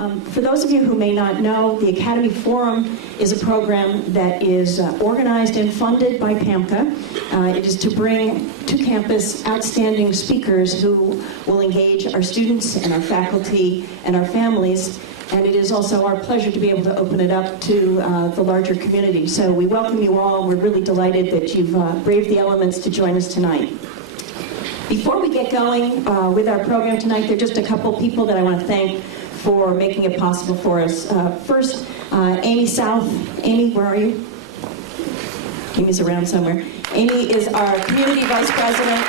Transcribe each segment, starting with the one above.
For those of you who may not know, the Academy Forum is a program that is organized and funded by PAMCA. It is to bring to campus outstanding speakers who will engage our students and our faculty and our families. And it is also our pleasure to be able to open it up to the larger community. So we welcome you all. We're really delighted that you've braved the elements to join us tonight. Before we get going with our program tonight, there are just a couple people that I want to thank for making it possible for us. First, Amy South. Amy, where are you? Amy's around somewhere. Amy is our community vice president.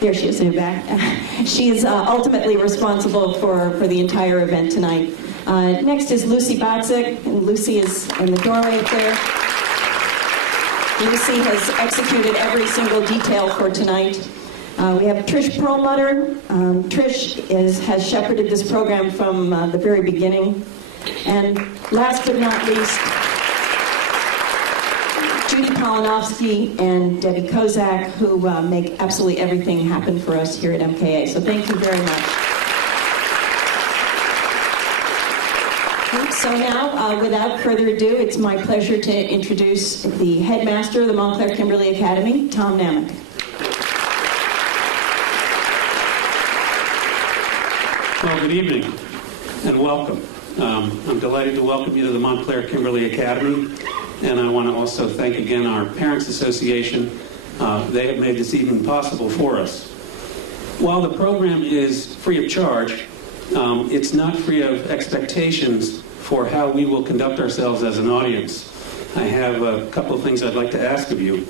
There she is in the back. She is ultimately responsible for the entire event tonight. Next is Lucy Botzik, and Lucy is in the doorway up there. Lucy has executed every single detail for tonight. We have Trish Perlmutter. Trish has shepherded this program from the very beginning. And last but not least, Judy Polinovsky and Debbie Kozak, who make absolutely everything happen for us here at MKA. So thank you very much. So now, without further ado, it's my pleasure to introduce the headmaster of the Montclair Kimberly Academy, Tom Namick. Well, good evening and welcome. I'm delighted to welcome you to the Montclair Kimberly Academy, and I want to also thank again our Parents Association. They have made this evening possible for us. While the program is free of charge, it's not free of expectations for how we will conduct ourselves as an audience. I have a couple of things I'd like to ask of you.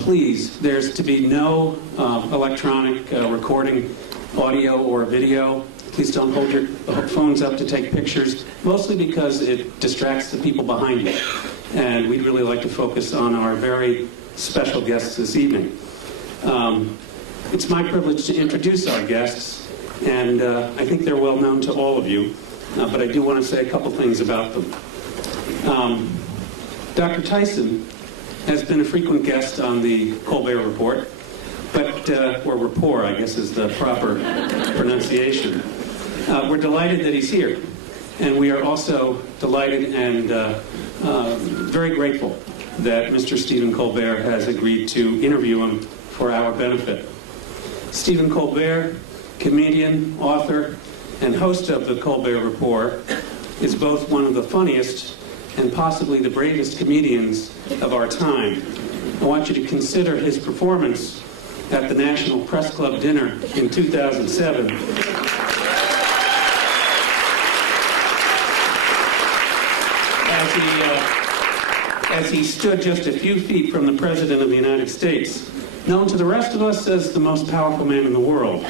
Please, there's to be no electronic recording, audio or video. Please don't hold your phones up to take pictures, mostly because it distracts the people behind you. And we'd really like to focus on our very special guests this evening. It's my privilege to introduce our guests, and I think they're well known to all of you, but I do want to say a couple things about them. Dr. Tyson has been a frequent guest on the Colbert Report, or rapport, I guess is the proper pronunciation. We're delighted that he's here, and we are also delighted and very grateful that Mr. Stephen Colbert has agreed to interview him for our benefit. Stephen Colbert, comedian, author, and host of the Colbert Report, is both one of the funniest and possibly the bravest comedians of our time. I want you to consider his performance at the National Press Club dinner in 2007. As he stood just a few feet from the President of the United States, known to the rest of us as the most powerful man in the world.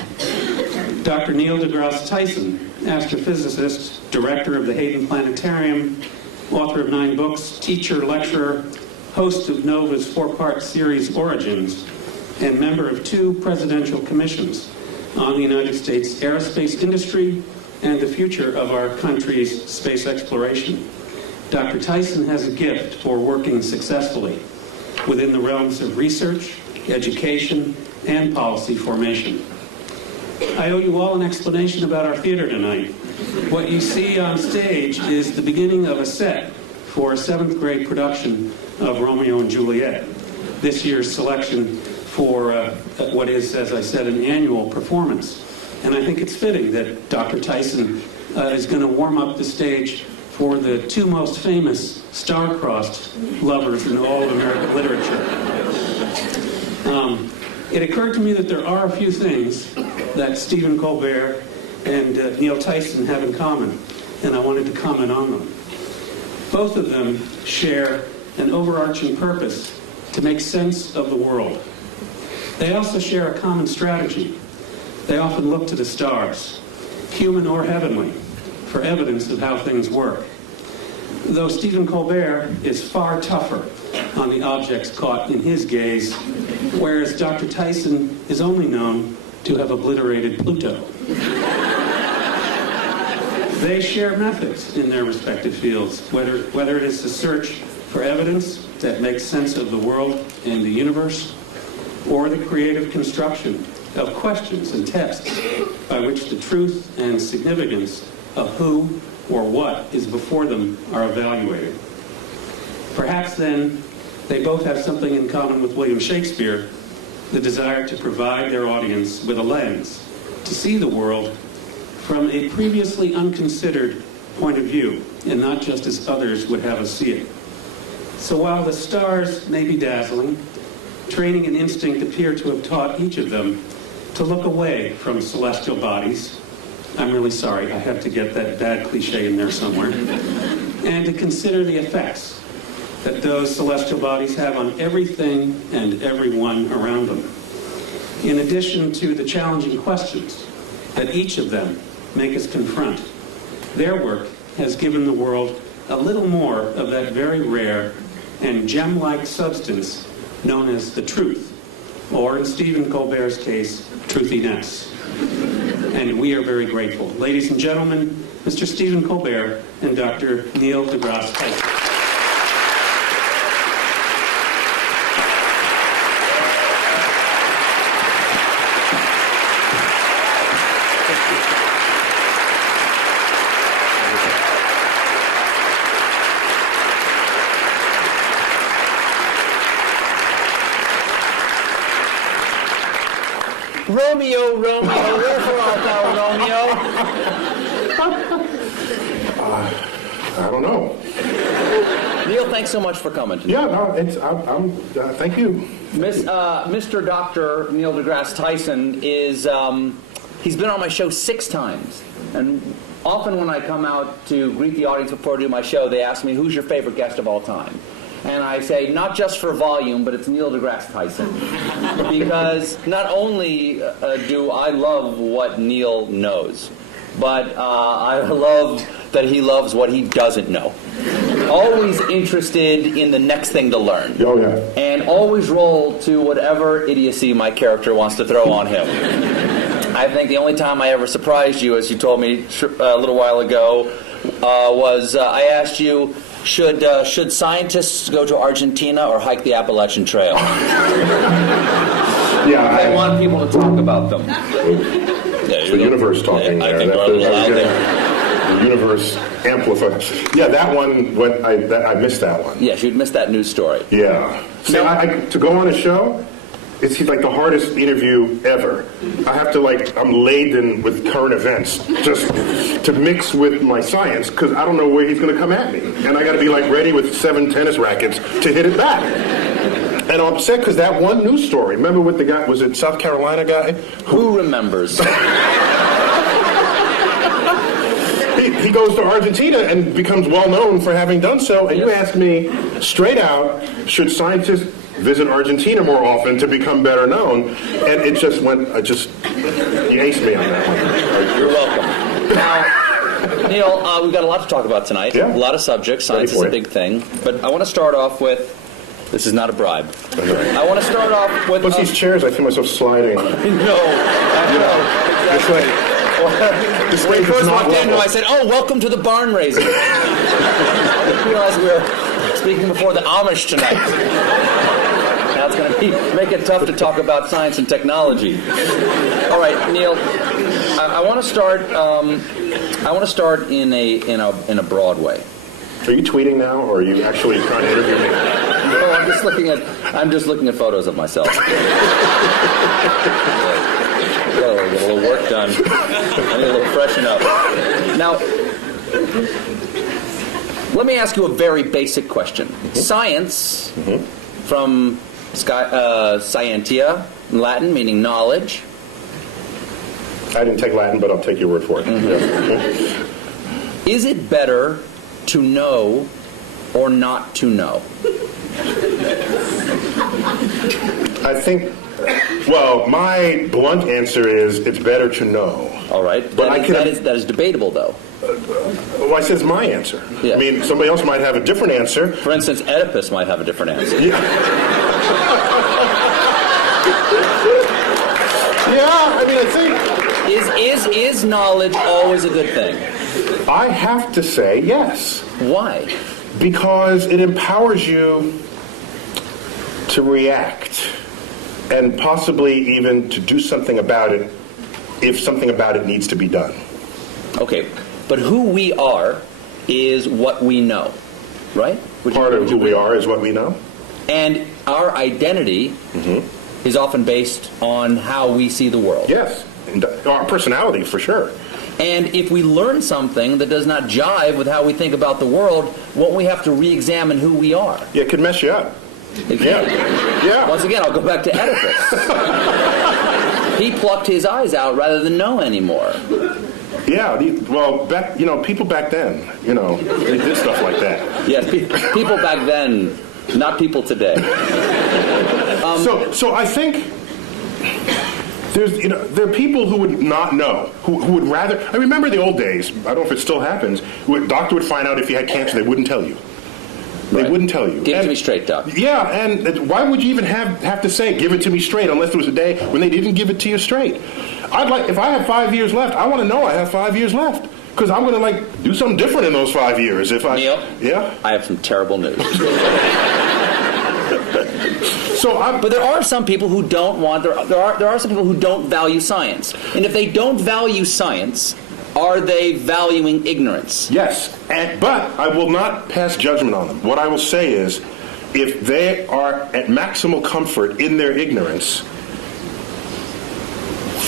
Dr. Neil deGrasse Tyson, astrophysicist, director of the Hayden Planetarium, author of 9 books, teacher, lecturer, host of NOVA's 4-part series Origins, and member of 2 presidential commissions on the United States aerospace industry and the future of our country's space exploration. Dr. Tyson has a gift for working successfully within the realms of research, education, and policy formation. I owe you all an explanation about our theater tonight. What you see on stage is the beginning of a set for a 7th grade production of Romeo and Juliet. This year's selection for what is, as I said, an annual performance. And I think it's fitting that Dr. Tyson is going to warm up the stage for the 2 most famous star-crossed lovers in all of American literature. It occurred to me that there are a few things that Stephen Colbert and Neil Tyson have in common, and I wanted to comment on them. Both of them share an overarching purpose to make sense of the world. They also share a common strategy. They often look to the stars, human or heavenly, for evidence of how things work. Though Stephen Colbert is far tougher on the objects caught in his gaze, whereas Dr. Tyson is only known to have obliterated Pluto. They share methods in their respective fields, whether it is the search for evidence that makes sense of the world and the universe, or the creative construction of questions and tests by which the truth and significance of who or what is before them are evaluated. Perhaps then, they both have something in common with William Shakespeare, the desire to provide their audience with a lens to see the world from a previously unconsidered point of view, and not just as others would have us see it. So while the stars may be dazzling, training and instinct appear to have taught each of them to look away from celestial bodies. I'm really sorry, I have to get that bad cliche in there somewhere. And to consider the effects that those celestial bodies have on everything and everyone around them. In addition to the challenging questions that each of them make us confront, their work has given the world a little more of that very rare and gem-like substance known as the truth, or in Stephen Colbert's case, truthiness. And we are very grateful. Ladies and gentlemen, Mr. Stephen Colbert and Dr. Neil deGrasse Tyson. Romeo, Romeo, wherefore art thou, Romeo? I don't know. Neil, thanks so much for coming today. Yeah, no, thank you. Mr. Dr. Neil deGrasse Tyson is, he's been on my show 6 times. And often when I come out to greet the audience before I do my show, they ask me, who's your favorite guest of all time? And I say, not just for volume, but it's Neil deGrasse Tyson. Because not only do I love what Neil knows, but I love that he loves what he doesn't know. Always interested in the next thing to learn. Oh, yeah. And always roll to whatever idiocy my character wants to throw on him. I think the only time I ever surprised you, as you told me a little while ago, was I asked you, should scientists go to Argentina or hike the Appalachian Trail? Yeah, I want people to talk about them. It's the universe talking there. I think we're a little out there. The universe amplifies. Yeah, that one, I missed that one. Yes, you'd missed that news story. Yeah. See, to go on a show, it's like the hardest interview ever. I have to I'm laden with current events just to mix with my science because I don't know where he's going to come at me. And I got to be ready with 7 tennis rackets to hit it back. And I'm upset because that one news story, remember with the guy, was it South Carolina guy? Who remembers? He goes to Argentina and becomes well known for having done so. And you asked me straight out, should scientists visit Argentina more often to become better known? And it just went, you aced me on that one. You're welcome. Now, Neil, we've got a lot to talk about tonight. Yeah. A lot of subjects. Science is a big thing. But I want to start off with, this is not a bribe. I want to start off with... What's these chairs? I feel myself sliding. I know. Exactly. When you first walked in, I said, oh, welcome to the barn raising. I realized we were speaking before the Amish tonight. Now it's going to make it tough to talk about science and technology. All right, Neil, I want to start. I want to start in a broad way. Are you tweeting now, or are you actually trying to interview me? No, I'm just looking at photos of myself. Get a little work done. I need a little freshen up. Now, let me ask you a very basic question. Science, from scientia, Latin, meaning knowledge. I didn't take Latin, but I'll take your word for it. Is it better to know or not to know? I think, my blunt answer is it's better to know. All right. But that is debatable, though. I said it's my answer. Yeah. I mean, somebody else might have a different answer. For instance, Oedipus might have a different answer. Yeah, I mean, I think... Is knowledge always a good thing? I have to say yes. Why? Because it empowers you to react and possibly even to do something about it if something about it needs to be done. Okay, but who we are is what we know, right? Part of who we are is what we know. And our identity is often based on how we see the world. Yes, and our personality for sure. And if we learn something that does not jive with how we think about the world, won't we have to re-examine who we are? Yeah, it could mess you up. Yeah. Once again, I'll go back to Oedipus. He plucked his eyes out rather than know anymore. Yeah, well, people back then, they did stuff like that. Yes, people back then, not people today. So I think there are people who would not know, who would rather. I remember the old days. I don't know if it still happens. A doctor would find out if you had cancer, they wouldn't tell you. They wouldn't tell you. Give it to me straight, Doc. Yeah, and why would you even have to say, give it to me straight, unless there was a day when they didn't give it to you straight? If I have 5 years left, I want to know I have 5 years left. Because I'm going to, do something different in those 5 years. Neil? Yeah? I have some terrible news. But there are some people who don't want, there are some people who don't value science. And if they don't value science, are they valuing ignorance? Yes, but I will not pass judgment on them. What I will say is, if they are at maximal comfort in their ignorance,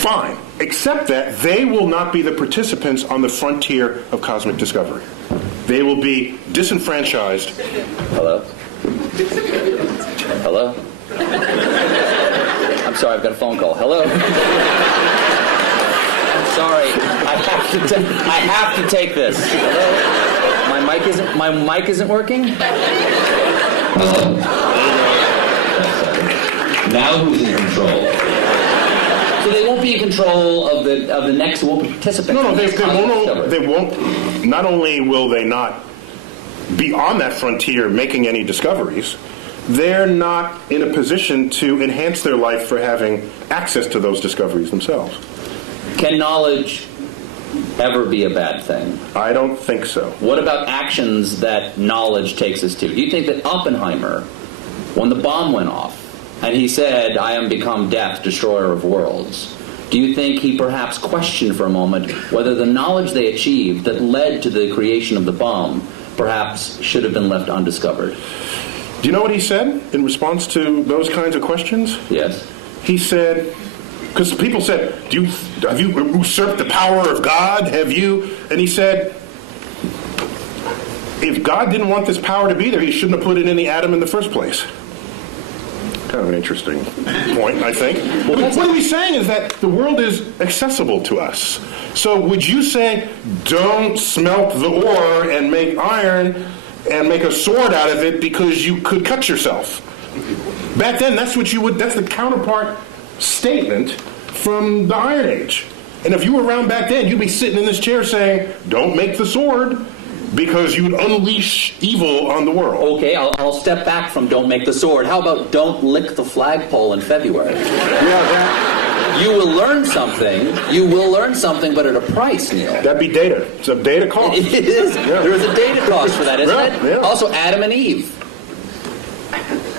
fine. Except that they will not be the participants on the frontier of cosmic discovery. They will be disenfranchised. Hello? Hello? I'm sorry, I've got a phone call. Hello? Sorry, I have to take this. Hello? My mic isn't working? Hello. Now who's in control? So they won't be in control of the next participant. No, they won't. Not only will they not be on that frontier making any discoveries, they're not in a position to enhance their life for having access to those discoveries themselves. Can knowledge ever be a bad thing? I don't think so. What about actions that knowledge takes us to? Do you think that Oppenheimer, when the bomb went off, and he said, "I am become death, destroyer of worlds," do you think he perhaps questioned for a moment whether the knowledge they achieved that led to the creation of the bomb perhaps should have been left undiscovered? Do you know what he said in response to those kinds of questions? Yes. He said, because people said, have you usurped the power of God? Have you? And he said, if God didn't want this power to be there, he shouldn't have put it in the atom in the first place. Kind of an interesting point, I think. What he's saying is that the world is accessible to us. So would you say, don't smelt the ore and make iron and make a sword out of it because you could cut yourself? Back then, that's the counterpart statement from the Iron Age. And if you were around back then, you'd be sitting in this chair saying, don't make the sword, because you'd unleash evil on the world. Okay, I'll step back from don't make the sword. How about don't lick the flagpole in February? Yeah, You will learn something. You will learn something, but at a price, Neil. that'd be data. It's a data cost. It is. Yeah. There is a data cost for that, isn't it? Yeah. Also, Adam and Eve.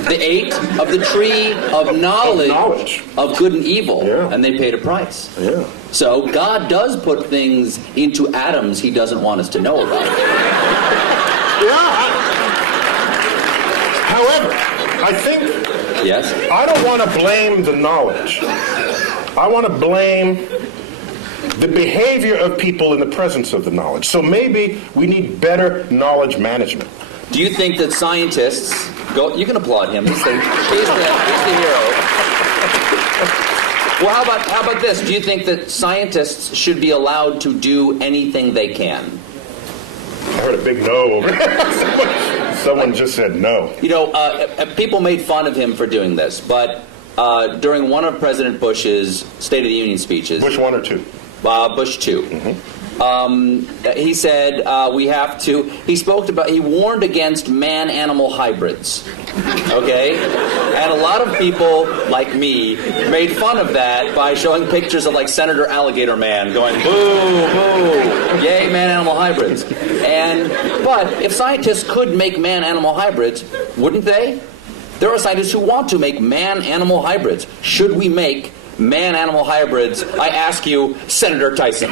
They ate of the tree of knowledge of good and evil, Yeah. and they paid a price. Yeah. So God does put things into atoms he doesn't want us to know about. Yeah. However, I think Yes? I don't want to blame the knowledge. I want to blame the behavior of people in the presence of the knowledge. So maybe we need better knowledge management. Do you think that scientists... You can applaud him. He's the hero. Well, how about this? Do you think that scientists should be allowed to do anything they can? I heard a big no over there. Someone just said no. People made fun of him for doing this, but during one of President Bush's State of the Union speeches... Bush 1 or 2? Bush 2. Mm-hmm. He said he warned against man-animal hybrids. Okay? And a lot of people, like me, made fun of that by showing pictures of, like, Senator Alligator Man going, boo, boo, yay, man-animal hybrids. But if scientists could make man-animal hybrids, wouldn't they? There are scientists who want to make man-animal hybrids. Should we make man-animal hybrids? I ask you, Senator Tyson.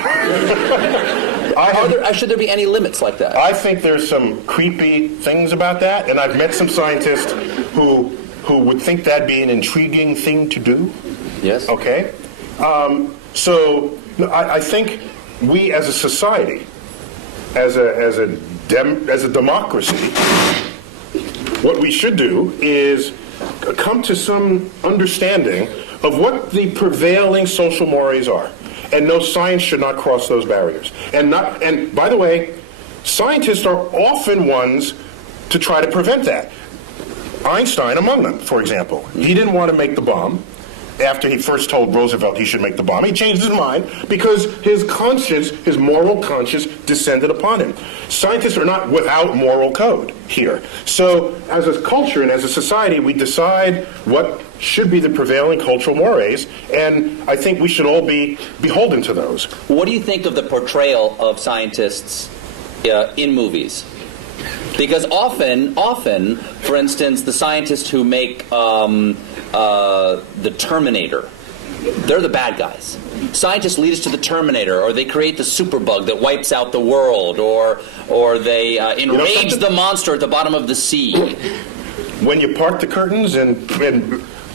Should there be any limits like that? I think there's some creepy things about that, and I've met some scientists who would think that'd be an intriguing thing to do. Yes. Okay? I think we as a society, as a democracy, what we should do is come to some understanding of what the prevailing social mores are. And no, science should not cross those barriers. And by the way, scientists are often ones to try to prevent that. Einstein among them, for example. He didn't want to make the bomb. After he first told Roosevelt he should make the bomb, he changed his mind because his conscience, his moral conscience, descended upon him. Scientists are not without moral code here. So as a culture and as a society, we decide what should be the prevailing cultural mores, and I think we should all be beholden to those. What do you think of the portrayal of scientists in movies? Because often, for instance, the scientists who make the Terminator, they're the bad guys. Scientists lead us to the Terminator, or they create the superbug that wipes out the world, or they enrage the monster at the bottom of the sea. When you part the curtains and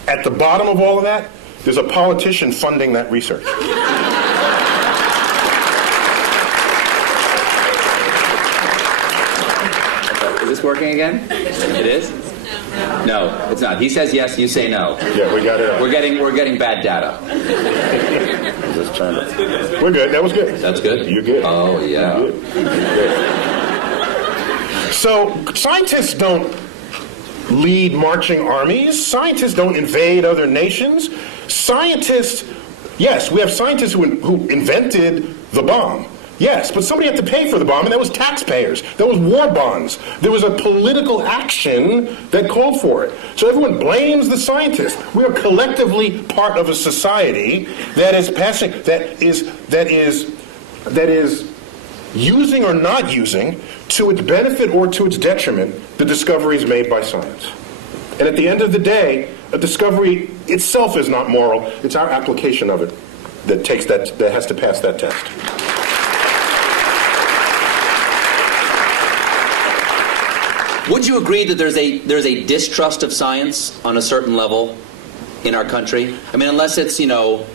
at the bottom of all of that, there's a politician funding that research. Is this working again? It is? No, it's not. He says yes, you say no. Yeah, we got it. We're getting bad data. Just trying to... We're good. That was good. That's good? You're good. Oh, yeah. You're good. So scientists don't lead marching armies. Scientists don't invade other nations. Scientists, yes, we have scientists who invented the bomb. Yes, but somebody had to pay for the bomb, and that was taxpayers. That was war bonds. There was a political action that called for it. So everyone blames the scientists. We are collectively part of a society that is using or not using, to its benefit or to its detriment, the discoveries made by science. And at the end of the day, a discovery itself is not moral. It's our application of it that has to pass that test. Would you agree that there's a distrust of science on a certain level in our country? I mean, unless it's, going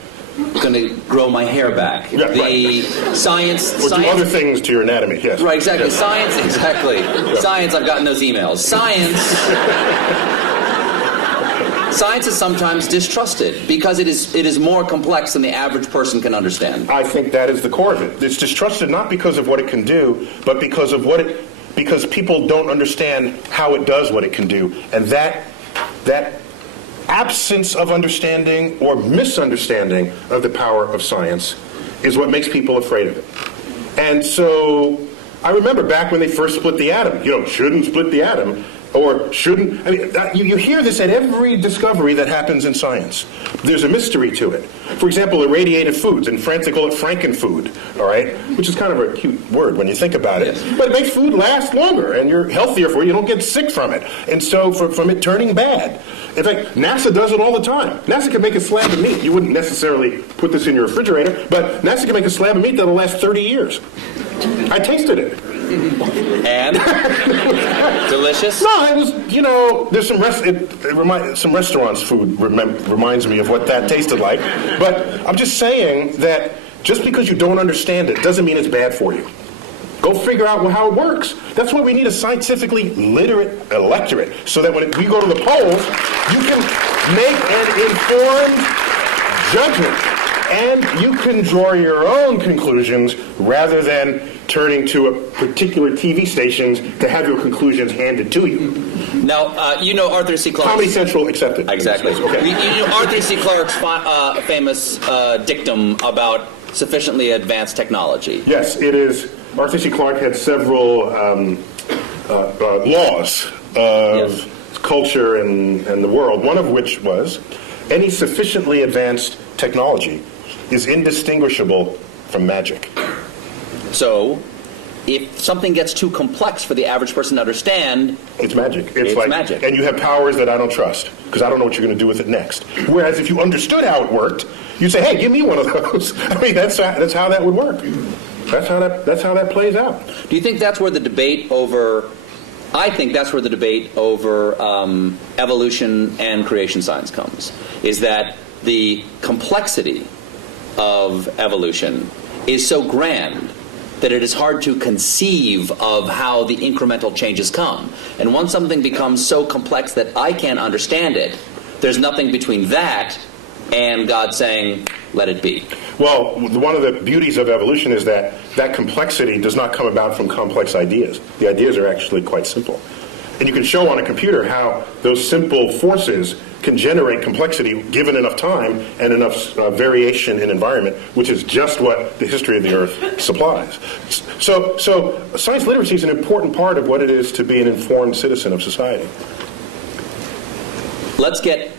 to grow my hair back. Yeah, the right. Science... Or do other things to your anatomy, yes. Right, exactly. Yes. Science, exactly. Yeah. Science, I've gotten those emails. Science is sometimes distrusted because it is more complex than the average person can understand. I think that is the core of it. It's distrusted not because of what it can do, but because of because people don't understand how it does what it can do. And that absence of understanding or misunderstanding of the power of science is what makes people afraid of it. And so I remember back when they first split the atom, shouldn't split the atom, or shouldn't, you hear this at every discovery that happens in science. There's a mystery to it. For example, irradiated foods, in France they call it frankenfood, all right? Which is kind of a cute word when you think about it. Yes. But it makes food last longer, and you're healthier for it. You don't get sick from it. And so from it turning bad. In fact, NASA does it all the time. NASA can make a slab of meat. You wouldn't necessarily put this in your refrigerator, but NASA can make a slab of meat that'll last 30 years. I tasted it. And? Delicious? No, it was, there's some restaurants' food reminds me of what that tasted like. But I'm just saying that just because you don't understand it doesn't mean it's bad for you. Go figure out how it works. That's why we need a scientifically literate electorate, so that when we go to the polls, you can make an informed judgment. And you can draw your own conclusions rather than turning to a particular TV stations to have your conclusions handed to you. Now, Arthur C. Clarke. Comedy Central accepted. Exactly. Okay. You know Arthur C. Clarke's famous dictum about sufficiently advanced technology. Yes, it is. Arthur C. Clarke had several laws of culture and the world, one of which was any sufficiently advanced technology is indistinguishable from magic. So, if something gets too complex for the average person to understand, it's magic. It's like magic. And you have powers that I don't trust because I don't know what you're going to do with it next. Whereas if you understood how it worked, you'd say, "Hey, give me one of those." I mean, that's how that would work. That's how that plays out. do you think that's where the debate over? I think that's where the debate over evolution and creation science comes. Is that the complexity of evolution is so grand that it is hard to conceive of how the incremental changes come. And once something becomes so complex that I can't understand it, there's nothing between that and God saying, let it be. Well, one of the beauties of evolution is that complexity does not come about from complex ideas. The ideas are actually quite simple. And you can show on a computer how those simple forces can generate complexity given enough time and enough variation in environment, which is just what the history of the Earth supplies. So science literacy is an important part of what it is to be an informed citizen of society. Let's get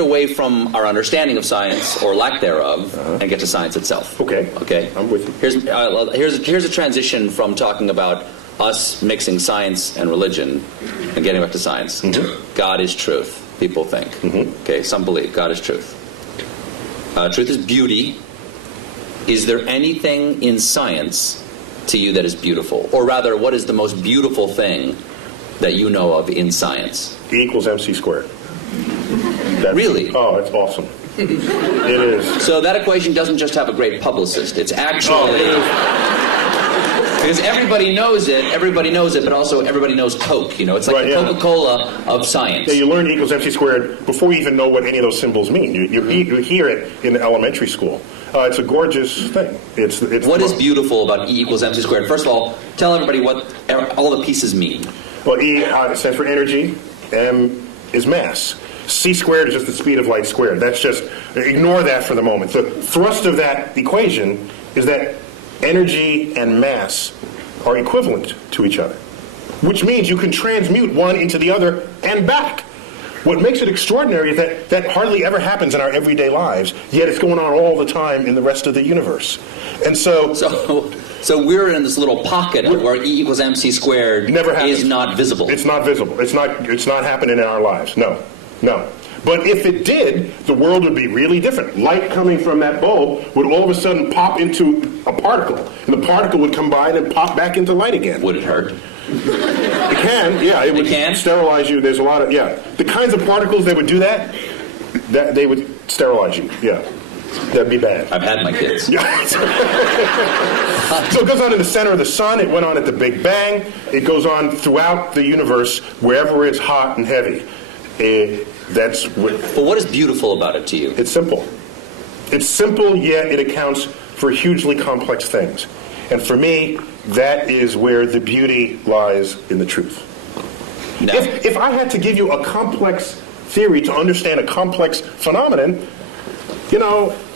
away from our understanding of science, or lack thereof, and get to science itself. Okay. Okay. I'm with you. Here's a transition from talking about us mixing science and religion and getting back to science. Mm-hmm. God is truth, people think. Mm-hmm. Okay, some believe God is truth. Truth is beauty. Is there anything in science to you that is beautiful? Or rather, what is the most beautiful thing that you know of in science? E equals MC squared. Really? Oh, it's awesome. It is. So that equation doesn't just have a great publicist. It's actually... Because everybody knows it, but also everybody knows Coke. You know, it's like Right, the yeah. Coca-Cola of science. Yeah, you learn E equals MC squared before you even know what any of those symbols mean. You hear it in elementary school. It's a gorgeous thing. It's What is beautiful about E equals MC squared? First of all, tell everybody what all the pieces mean. Well, E stands for energy. M is mass. C squared is just the speed of light squared. That's just, ignore that for the moment. The thrust of that equation is that energy and mass are equivalent to each other, which means you can transmute one into the other and back. What makes it extraordinary is that hardly ever happens in our everyday lives, yet it's going on all the time in the rest of the universe. And so we're in this little pocket where E equals MC squared never happens. is not visible. It's not visible. It's not happening in our lives. No. But if it did, the world would be really different. Light coming from that bulb would all of a sudden pop into a particle, and the particle would combine and pop back into light again. Would it hurt? It can, yeah. It would sterilize you. There's a lot of, yeah. The kinds of particles that would do that they would sterilize you, yeah. That'd be bad. I've had my kids. Yeah. So it goes on in the center of the sun. It went on at the Big Bang. It goes on throughout the universe, wherever it's hot and heavy. That's what. But what is beautiful about it to you? It's simple. It's simple, yet it accounts for hugely complex things. And for me, that is where the beauty lies in the truth. No. If I had to give you a complex theory to understand a complex phenomenon,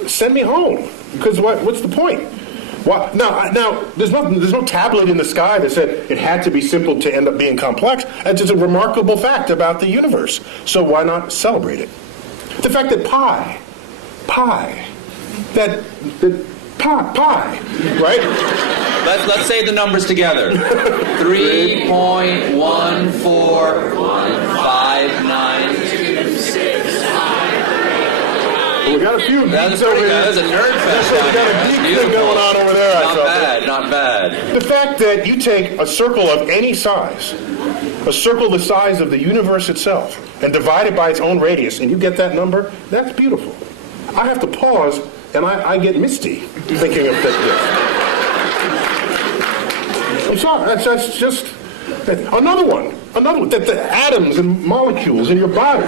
send me home. Because what's the point? Now, there's no tablet in the sky that said it had to be simple to end up being complex. It's just a remarkable fact about the universe. So why not celebrate it? The fact that pi, right? Let's say the numbers together. 3.1415926. We got a few geeks over here. That's a nerd fest. We got a geek thing going on over there. Not bad. The fact that you take a circle of any size, a circle the size of the universe itself, and divide it by its own radius, and you get that number, that's beautiful. I have to pause, and I get misty thinking of this. I'm sorry, that's just another one, that the atoms and molecules in your body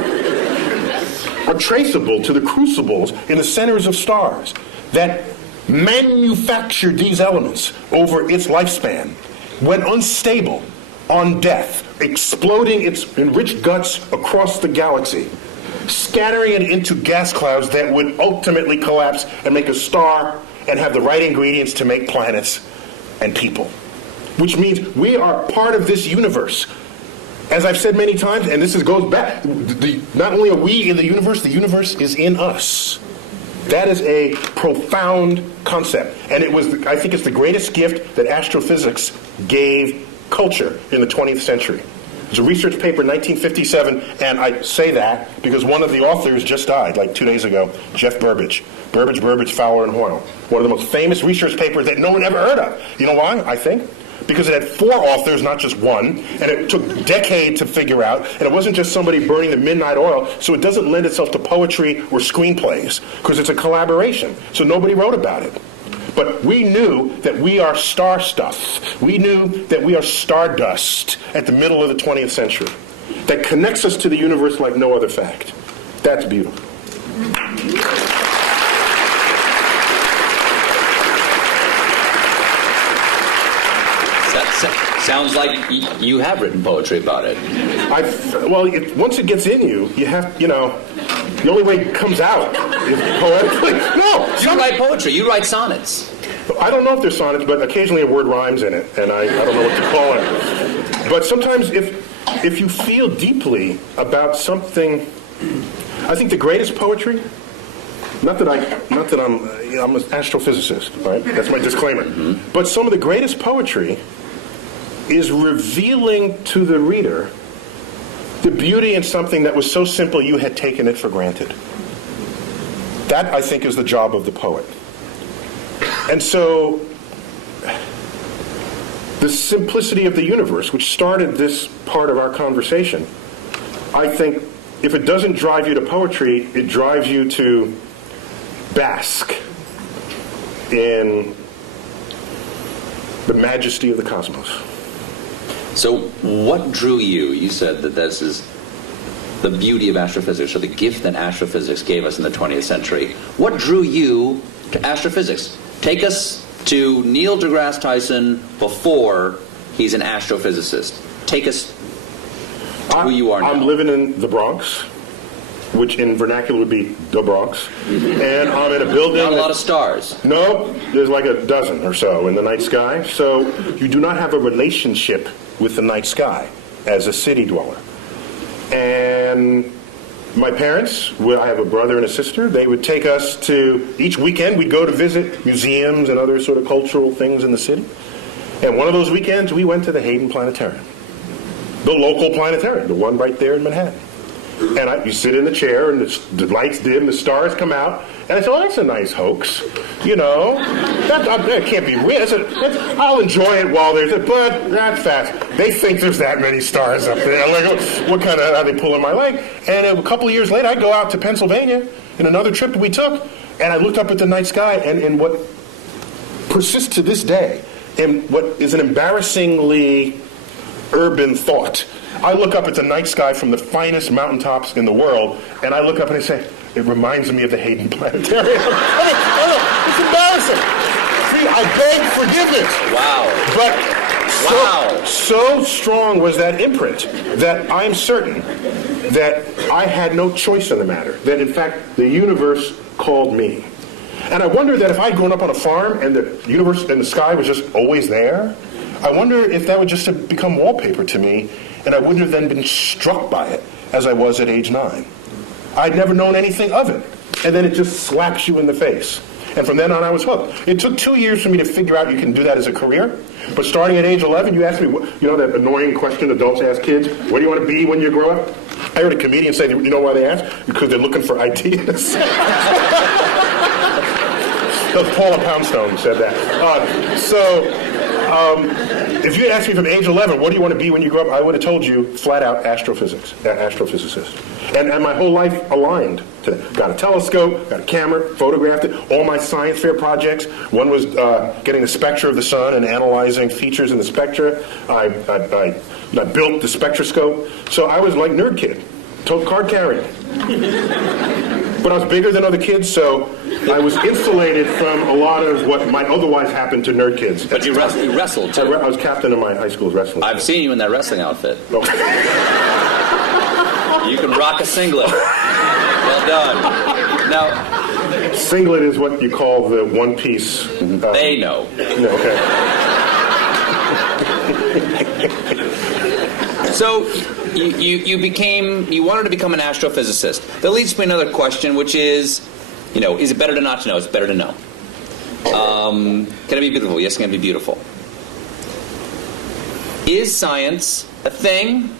are traceable to the crucibles in the centers of stars that manufactured these elements over its lifespan, when unstable, on death, exploding its enriched guts across the galaxy, scattering it into gas clouds that would ultimately collapse and make a star and have the right ingredients to make planets and people. Which means we are part of this universe. As I've said many times, and goes back, not only are we in the universe is in us. That is a profound concept. And it was, I think it's the greatest gift that astrophysics gave culture in the 20th century. There's a research paper in 1957, and I say that because one of the authors just died, like 2 days ago, Jeff Burbidge. Burbidge, Fowler, and Hoyle. One of the most famous research papers that no one ever heard of. You know why, I think? Because it had 4 authors, not just one, and it took decades to figure out, and it wasn't just somebody burning the midnight oil, so it doesn't lend itself to poetry or screenplays, because it's a collaboration, so nobody wrote about it. But we knew that we are star stuff. We knew that we are stardust at the middle of the 20th century. That connects us to the universe like no other fact. That's beautiful. Sounds like you have written poetry about it. Once it gets in you, you have, the only way it comes out is poetically. No! You write poetry. You write sonnets. I don't know if they're sonnets, but occasionally a word rhymes in it, and I don't know what to call it. But sometimes if you feel deeply about something, I think the greatest poetry, not that I'm an astrophysicist, right? That's my disclaimer. Mm-hmm. But some of the greatest poetry is revealing to the reader the beauty in something that was so simple you had taken it for granted. That, I think, is the job of the poet. And so, the simplicity of the universe, which started this part of our conversation, I think, if it doesn't drive you to poetry, it drives you to bask in the majesty of the cosmos. So what drew you? You said that this is the beauty of astrophysics, or the gift that astrophysics gave us in the 20th century. What drew you to astrophysics? Take us to Neil deGrasse Tyson before he's an astrophysicist. Take us to who you are now. I'm living in the Bronx, which in vernacular would be the Bronx. And I'm in a building. Not a lot of stars. No, there's like a dozen or so in the night sky. So you do not have a relationship with the night sky as a city dweller. And my parents, I have a brother and a sister, they would take us to, each weekend we'd go to visit museums and other sort of cultural things in the city. And one of those weekends we went to the Hayden Planetarium, the local planetarium, the one right there in Manhattan. And you sit in the chair, and the lights dim, the stars come out, and I said, "Oh, that's a nice hoax, that can't be real. I'll enjoy it while there's it, but that's fast. They think there's that many stars up there. Like, what kind of, are they pulling my leg?" And a couple of years later, I go out to Pennsylvania in another trip that we took, and I looked up at the night sky, and what persists to this day, and what is an embarrassingly urban thought. I look up at the night sky from the finest mountaintops in the world, and I look up and I say, "It reminds me of the Hayden Planetarium." It's embarrassing. See, I beg forgiveness. Wow. But so strong was that imprint that I'm certain that I had no choice in the matter. That, in fact, the universe called me. And I wonder that if I'd grown up on a farm and the universe and the sky was just always there, I wonder if that would just have become wallpaper to me, and I wouldn't have then been struck by it as I was at age 9. I'd never known anything of it. And then it just slaps you in the face. And from then on, I was hooked. It took 2 years for me to figure out you can do that as a career. But starting at age 11, you asked me, that annoying question adults ask kids, what do you want to be when you grow up? I heard a comedian say, you know why they ask? Because they're looking for ideas. That was Paula Poundstone who said that. If you had asked me from age 11, what do you want to be when you grow up, I would have told you flat out astrophysicist. And my whole life aligned to that. Got a telescope, got a camera, photographed it. All my science fair projects, one was getting the spectra of the sun and analyzing features in the spectra. I built the spectroscope. So I was like nerd kid, card carrying. But I was bigger than other kids, so I was insulated from a lot of what might otherwise happen to nerd kids. But you wrestled, too. I was captain of my high school's wrestling. I've seen you in that wrestling outfit. Oh. You can rock a singlet. Well done. Now, singlet is what you call the one-piece... they know. No, okay. So... You wanted to become an astrophysicist. That leads to another question, which is, is it better to not to know? It's better to know. Can it be beautiful? Yes, can it be beautiful? Is science a thing,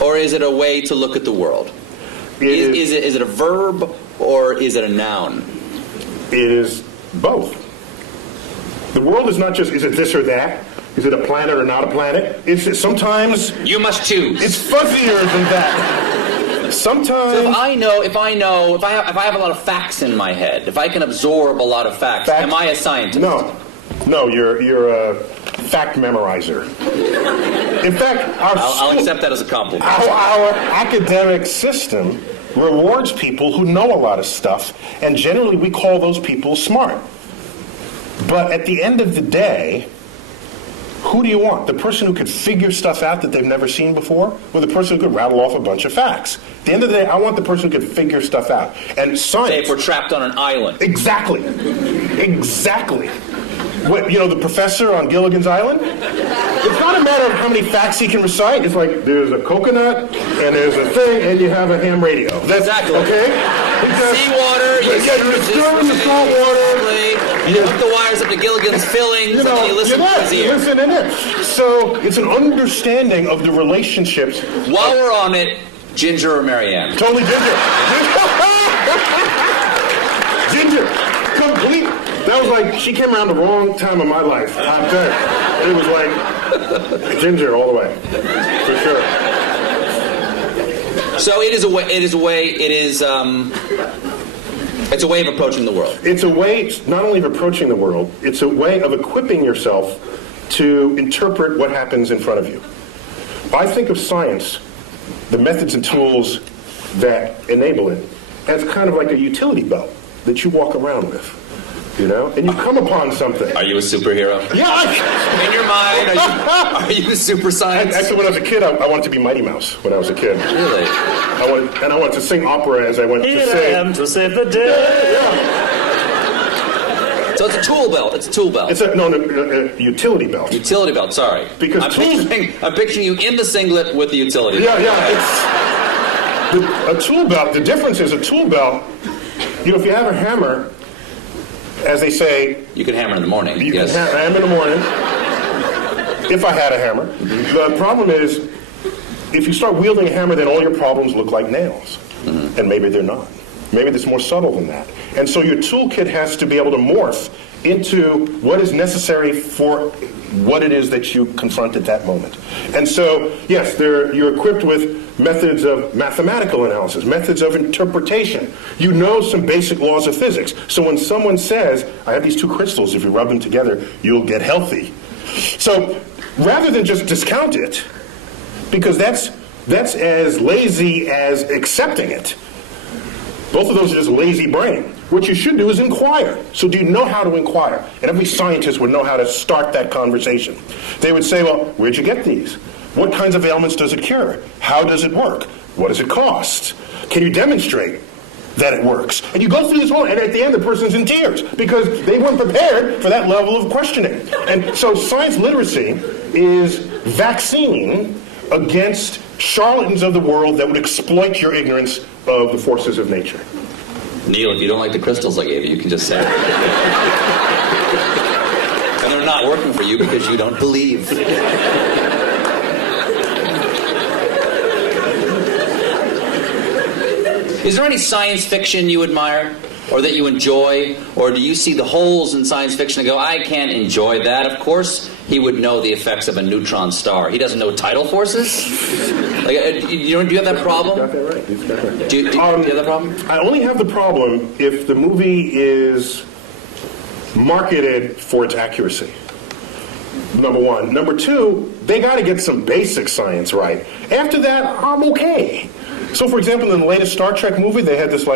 or is it a way to look at the world? Is it a verb, or is it a noun? It is both. The world is not just, is it this or that? Is it a planet or not a planet? It's sometimes... You must choose. It's fuzzier than that. Sometimes... So if I have a lot of facts in my head, if I can absorb a lot of facts, am I a scientist? No, you're a fact memorizer. In fact, I'll accept that as a compliment. Our academic system rewards people who know a lot of stuff, and generally we call those people smart. But at the end of the day, who do you want? The person who could figure stuff out that they've never seen before, or the person who could rattle off a bunch of facts? At the end of the day, I want the person who could figure stuff out. And science... Say if we're trapped on an island. Exactly. What, the professor on Gilligan's Island? It's not a matter of how many facts he can recite. It's like, there's a coconut, and there's a thing, and you have a ham radio. That's, exactly. Okay? Seawater, you stir in the salt water. You hook the wires up to Gilligan's fillings, and then you listen to his ear. Listen in it. So, it's an understanding of the relationships. While we're on it, Ginger or Marianne? Totally Ginger. Ginger. Complete. That was like, she came around the wrong time of my life. I'm telling you. It was like Ginger all the way. For sure. So it's a way of approaching the world. It's a way not only of approaching the world, it's a way of equipping yourself to interpret what happens in front of you. I think of science, the methods and tools that enable it, as kind of like a utility belt that you walk around with. And you come upon something. Are you a superhero? Yeah. In your mind, are you a super science? Actually, when I was a kid, I wanted to be Mighty Mouse when I was a kid. Really? I wanted to sing opera as I went to sing. Here I am to save the day. Yeah. So it's a tool belt. It's a tool belt. It's a utility belt. Utility belt, sorry. Because I'm picturing you in the singlet with the utility belt. Yeah, it's... a tool belt, the difference is a tool belt, if you have a hammer... As they say... You can hammer in the morning. You can hammer in the morning. If I had a hammer. The problem is, if you start wielding a hammer, then all your problems look like nails. And maybe they're not. Maybe it's more subtle than that. And so your toolkit has to be able to morph into what is necessary for what it is that you confront at that moment. And so, yes, you're equipped with methods of mathematical analysis, methods of interpretation. You know some basic laws of physics. So when someone says, I have these two crystals, if you rub them together, you'll get healthy. So rather than just discount it, because that's as lazy as accepting it, both of those are just lazy brain. What you should do is inquire. So do you know how to inquire? And every scientist would know how to start that conversation. They would say, well, where'd you get these? What kinds of ailments does it cure? How does it work? What does it cost? Can you demonstrate that it works? And you go through this whole, and at the end the person's in tears because they weren't prepared for that level of questioning. And so science literacy is vaccine against charlatans of the world that would exploit your ignorance of the forces of nature. Neil, if you don't like the crystals I gave you, you can just say it. And they're not working for you because you don't believe. Is there any science fiction you admire or that you enjoy? Or do you see the holes in science fiction and go, I can't enjoy that? Of course he would know the effects of a neutron star. He doesn't know tidal forces? Like, do you have that problem? You've got that right. You've got that right. Do you have that problem? I only have the problem if the movie is marketed for its accuracy. Number one. Number two, they got to get some basic science right. After that, I'm okay. So, for example, in the latest Star Trek movie, they had this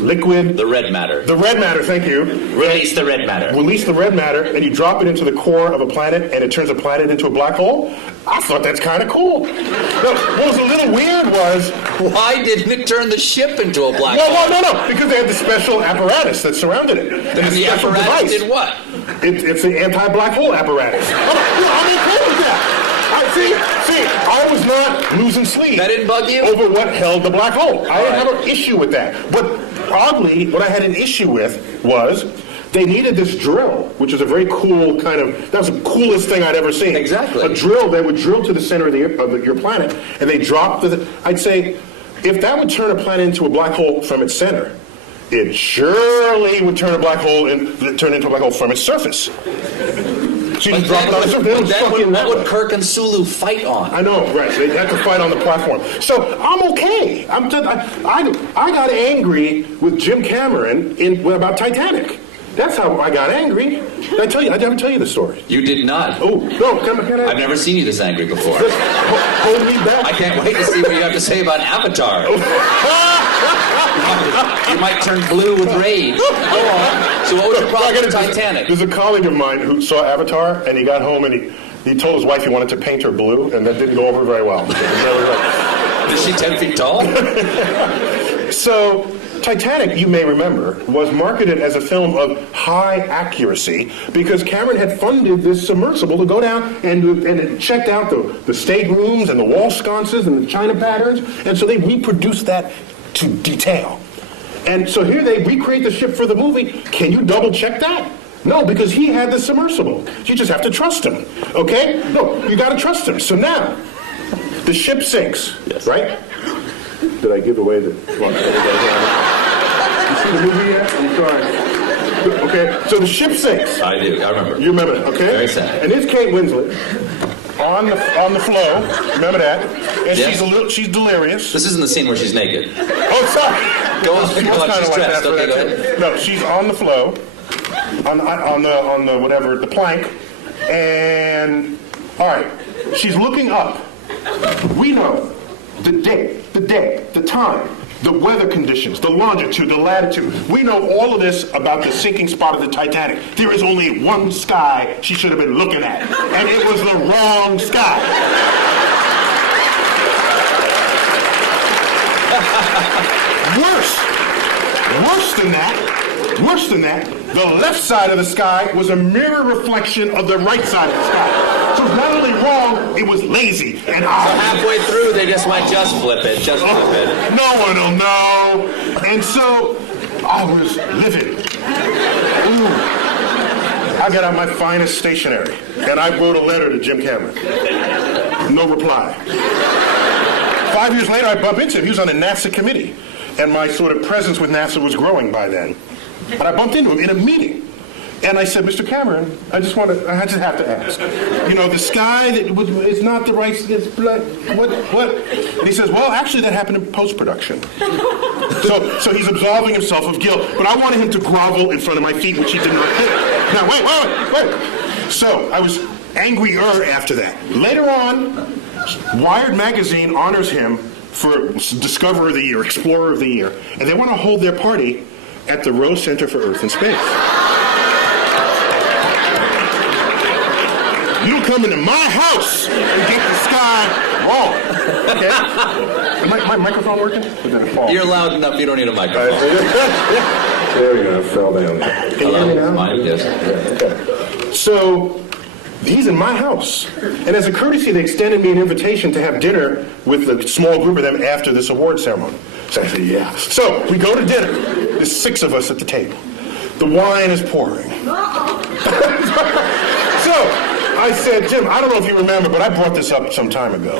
liquid. The red matter. The red matter, thank you. Release the red matter. Release the red matter, and you drop it into the core of a planet, and it turns a planet into a black hole. I thought that's kind of cool. What was a little weird was... Why didn't it turn the ship into a black hole? Well, no, because they had the special apparatus that surrounded it. And the apparatus did what? It's an anti-black hole apparatus. I'm okay with that. See, I was not losing sleep. That didn't bug you? Over what held the black hole. I didn't have an issue with that. But oddly, what I had an issue with was they needed this drill, which is a very cool kind of, that was the coolest thing I'd ever seen. Exactly. A drill that would drill to the center of your planet, and they dropped I'd say, if that would turn a planet into a black hole from its center, it surely would turn into a black hole from its surface. So you just drop it on the surface. What would Kirk and Sulu fight on? I know, right? They have to fight on the platform. So I'm okay. I got angry with Jim Cameron about Titanic. That's how I got angry. Did I tell you? I didn't tell you the story. You did not. Oh, no, can I? I've never seen you this angry before. Just hold me back. I can't wait to see what you have to say about Avatar. You might turn blue with rage. Go on. So what was your problem with Titanic? There's a colleague of mine who saw Avatar, and he got home and he told his wife he wanted to paint her blue, and that didn't go over very well. Is she 10 feet tall? So, Titanic, you may remember, was marketed as a film of high accuracy because Cameron had funded this submersible to go down and it checked out the staterooms and the wall sconces and the china patterns, and so they reproduced that to detail. And so here they recreate the ship for the movie. Can you double check that? No, because he had the submersible. You just have to trust him, okay? No, you got to trust him. So now, the ship sinks, right? Did I give away the... You see the movie yet? I'm sorry. Okay, so the ship sinks. I do. I remember. You remember that, okay? Very sad. And it's Kate Winslet on the flow. Remember that? And Yes. she's delirious. This isn't the scene where she's naked. Oh, sorry. Go on. She Go was on. kinda She's like dressed. that for Okay, that go too. ahead. No, she's on the flow, on the whatever, the plank, and all right, she's looking up. We know the date, the time, the weather conditions, the longitude, the latitude. We know all of this about the sinking spot of the Titanic. There is only one sky she should have been looking at, and it was the wrong sky. Worse than that, the left side of the sky was a mirror reflection of the right side of the sky. So it's not only wrong, it was lazy and So halfway through, they just went, just flip it, just flip it. No one will know. And so I was livid. Ooh. I got out my finest stationery and I wrote a letter to Jim Cameron. No reply. 5 years later, I bumped into him. He was on the NASA committee. And my sort of presence with NASA was growing by then. And I bumped into him in a meeting. And I said, Mr. Cameron, I just have to ask. You know, the sky is not the right, it's black, what? And he says, well, actually that happened in post-production. So he's absolving himself of guilt. But I wanted him to grovel in front of my feet, which he did not do. Now, wait. So I was angrier after that. Later on, Wired magazine honors him for Discoverer of the Year, Explorer of the Year, and they want to hold their party at the Rose Center for Earth and Space. You don't come into my house and get the sky wrong, okay? Is my microphone working? Or did it fall? You're loud enough, you don't need a microphone. There we go, it fell down. Can you hear me now? Mine, yes. Okay. So, he's in my house. And as a courtesy, they extended me an invitation to have dinner with a small group of them after this award ceremony. So I said, yeah. So we go to dinner. There's 6 of us at the table. The wine is pouring. So I said, Jim, I don't know if you remember, but I brought this up some time ago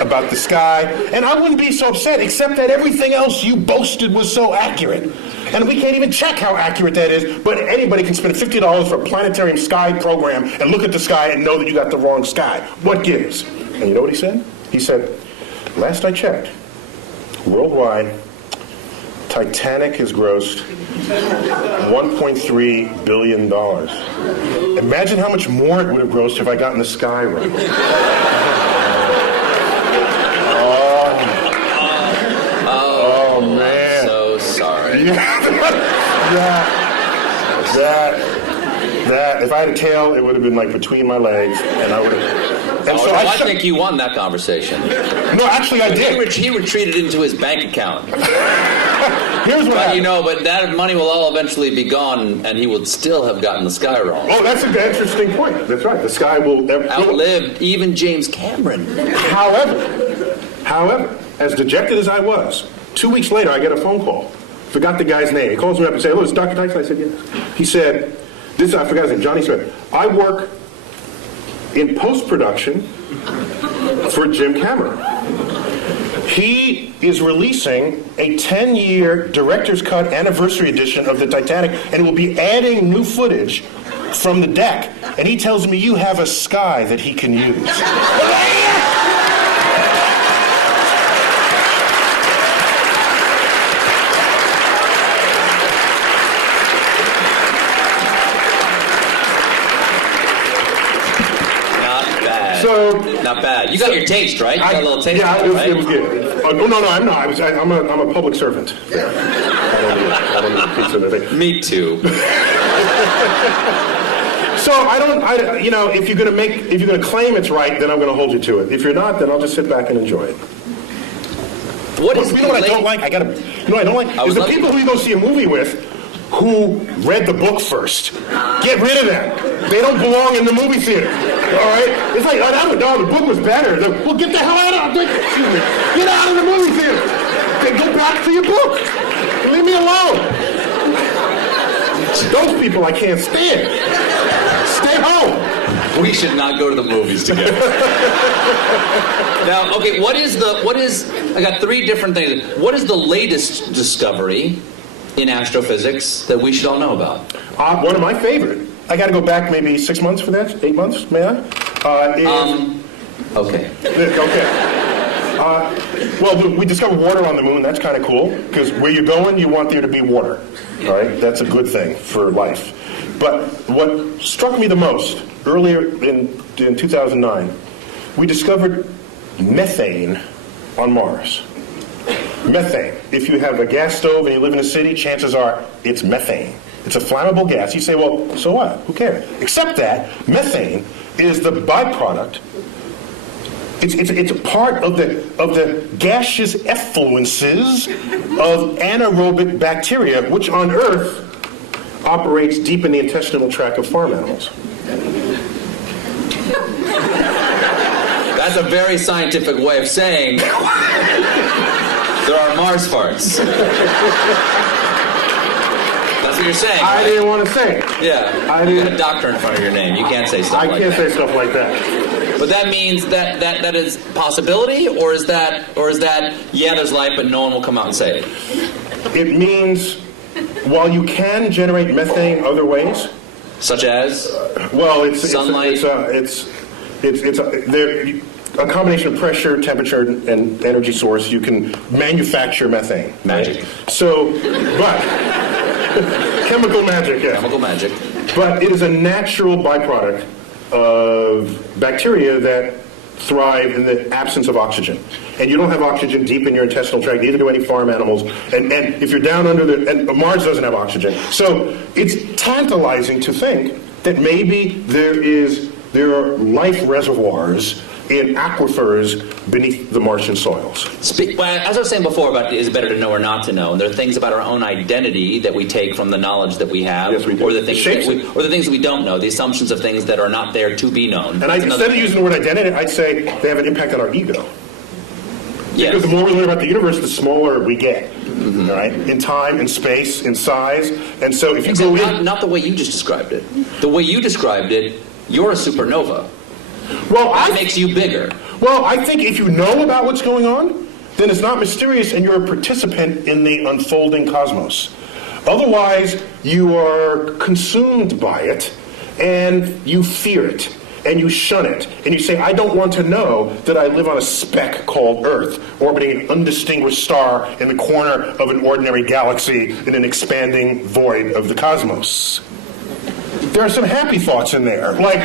about the sky. And I wouldn't be so upset, except that everything else you boasted was so accurate. And we can't even check how accurate that is, but anybody can spend $50 for a planetarium sky program and look at the sky and know that you got the wrong sky. What gives? And you know what he said? He said, last I checked, worldwide, Titanic has grossed $1.3 billion. Imagine how much more it would have grossed if I gotten the sky right. Oh, man. So sorry. That. If I had a tail, it would have been like between my legs, and I would have. And so I think you won that conversation. No, actually, I did. He retreated into his bank account. Here's what happened. But that money will all eventually be gone, and he would still have gotten the sky wrong. Oh, that's an interesting point. That's right. The sky will Outlived even James Cameron. However, as dejected as I was, 2 weeks later I get a phone call. Forgot the guy's name. He calls me up and says, "Hello, it's Dr. Tyson." I said, "Yes." He said, I forgot his name, Johnny Smith. "I work in post-production for Jim Cameron. He is releasing a 10-year director's cut anniversary edition of the Titanic, and will be adding new footage from the deck. And he tells me you have a sky that he can use." Not bad. You got your taste, right? You got a little taste. Yeah, right? it was good. No, I'm not. I'm a public servant. Yeah. I don't need a piece of the thing. Me too. So if you're gonna claim it's right, then I'm gonna hold you to it. If you're not, then I'll just sit back and enjoy it. What is you know what I don't like? I don't like is the people who you go see a movie with who read the book first. Get rid of them. They don't belong in the movie theater. All right? It's like, the book was better. Well, get the hell out of it. Get out of the movie theater. Then go back to your book. Leave me alone. Those people I can't stand. Stay home. We should not go to the movies together. Now, okay, I got three different things. What is the latest discovery in astrophysics that we should all know about? One of my favorite. I got to go back maybe 6 months for that. 8 months, may I? Okay. Okay. Well, we discovered water on the moon. That's kind of cool because where you're going, you want there to be water. All right, that's a good thing for life. But what struck me the most earlier in 2009, we discovered methane on Mars. Methane. If you have a gas stove and you live in a city, chances are it's methane. It's a flammable gas. You say, well, so what? Who cares? Except that methane is the byproduct. It's a part of the gaseous effluences of anaerobic bacteria, which on Earth operates deep in the intestinal tract of farm animals. That's a very scientific way of saying there are Mars farts. That's what you're saying, right? I didn't want to say it. Yeah. You got a doctor in front of your name. You can't say stuff like that. I can't say stuff like that. But that means that is possibility, or is that yeah, there's life, but no one will come out and say it? It means while you can generate methane other ways, such as it's sunlight. It's a combination of pressure, temperature, and energy source. You can manufacture methane. Magic. Right? So, but chemical magic, yes. Chemical magic. But it is a natural byproduct of bacteria that thrive in the absence of oxygen. And you don't have oxygen deep in your intestinal tract, neither do any farm animals. And if you're down under and Mars doesn't have oxygen. So it's tantalizing to think that maybe there are life reservoirs in aquifers beneath the Martian soils. As I was saying before about is it better to know or not to know, and there are things about our own identity that we take from the knowledge that we have, yes, we do. or the things that we don't know, the assumptions of things that are not there to be known. And instead of using the word identity, I'd say they have an impact on our ego. Yes. Because the more we learn about the universe, the smaller we get. Mm-hmm. All right? In time, in space, in size. And so if you go in... Not the way you just described it. The way you described it, you're a supernova. Well, that makes you bigger. Well, I think if you know about what's going on, then it's not mysterious and you're a participant in the unfolding cosmos. Otherwise, you are consumed by it and you fear it and you shun it. And you say, I don't want to know that I live on a speck called Earth, orbiting an undistinguished star in the corner of an ordinary galaxy in an expanding void of the cosmos. There are some happy thoughts in there, like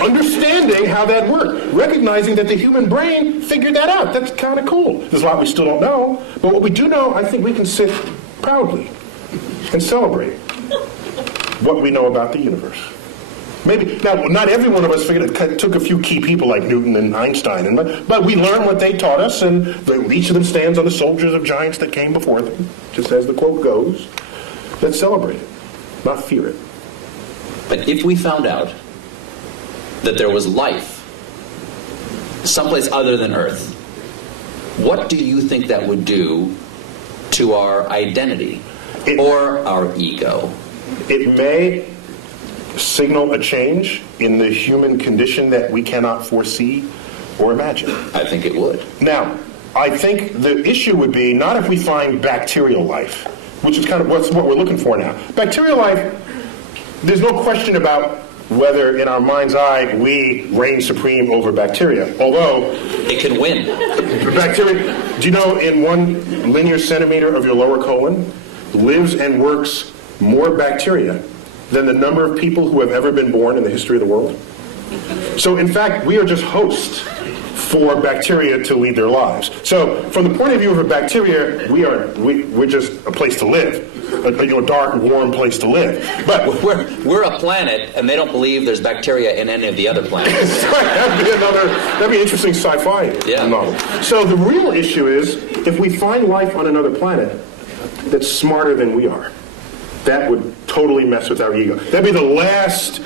understanding how that worked, recognizing that the human brain figured that out. That's kind of cool. There's a lot we still don't know, but what we do know, I think we can sit proudly and celebrate what we know about the universe. Maybe now, not every one of us figured it. Took a few key people like Newton and Einstein, but we learned what they taught us, and each of them stands on the shoulders of giants that came before them, just as the quote goes. Let's celebrate it, not fear it. But if we found out that there was life someplace other than Earth, what do you think that would do to our identity or our ego? It may signal a change in the human condition that we cannot foresee or imagine. I think it would. Now, I think the issue would be not if we find bacterial life, which is kind of what we're looking for now. Bacterial life, there's no question about whether in our mind's eye we reign supreme over bacteria, although it can win. Bacteria, do you know in 1 linear centimeter of your lower colon lives and works more bacteria than the number of people who have ever been born in the history of the world? So in fact, we are just hosts for bacteria to lead their lives. So from the point of view of a bacteria, we're just a place to live, a dark, warm place to live. But we're a planet, and they don't believe there's bacteria in any of the other planets. that'd be an interesting sci-fi novel. So the real issue is if we find life on another planet that's smarter than we are, that would totally mess with our ego. That'd be the last,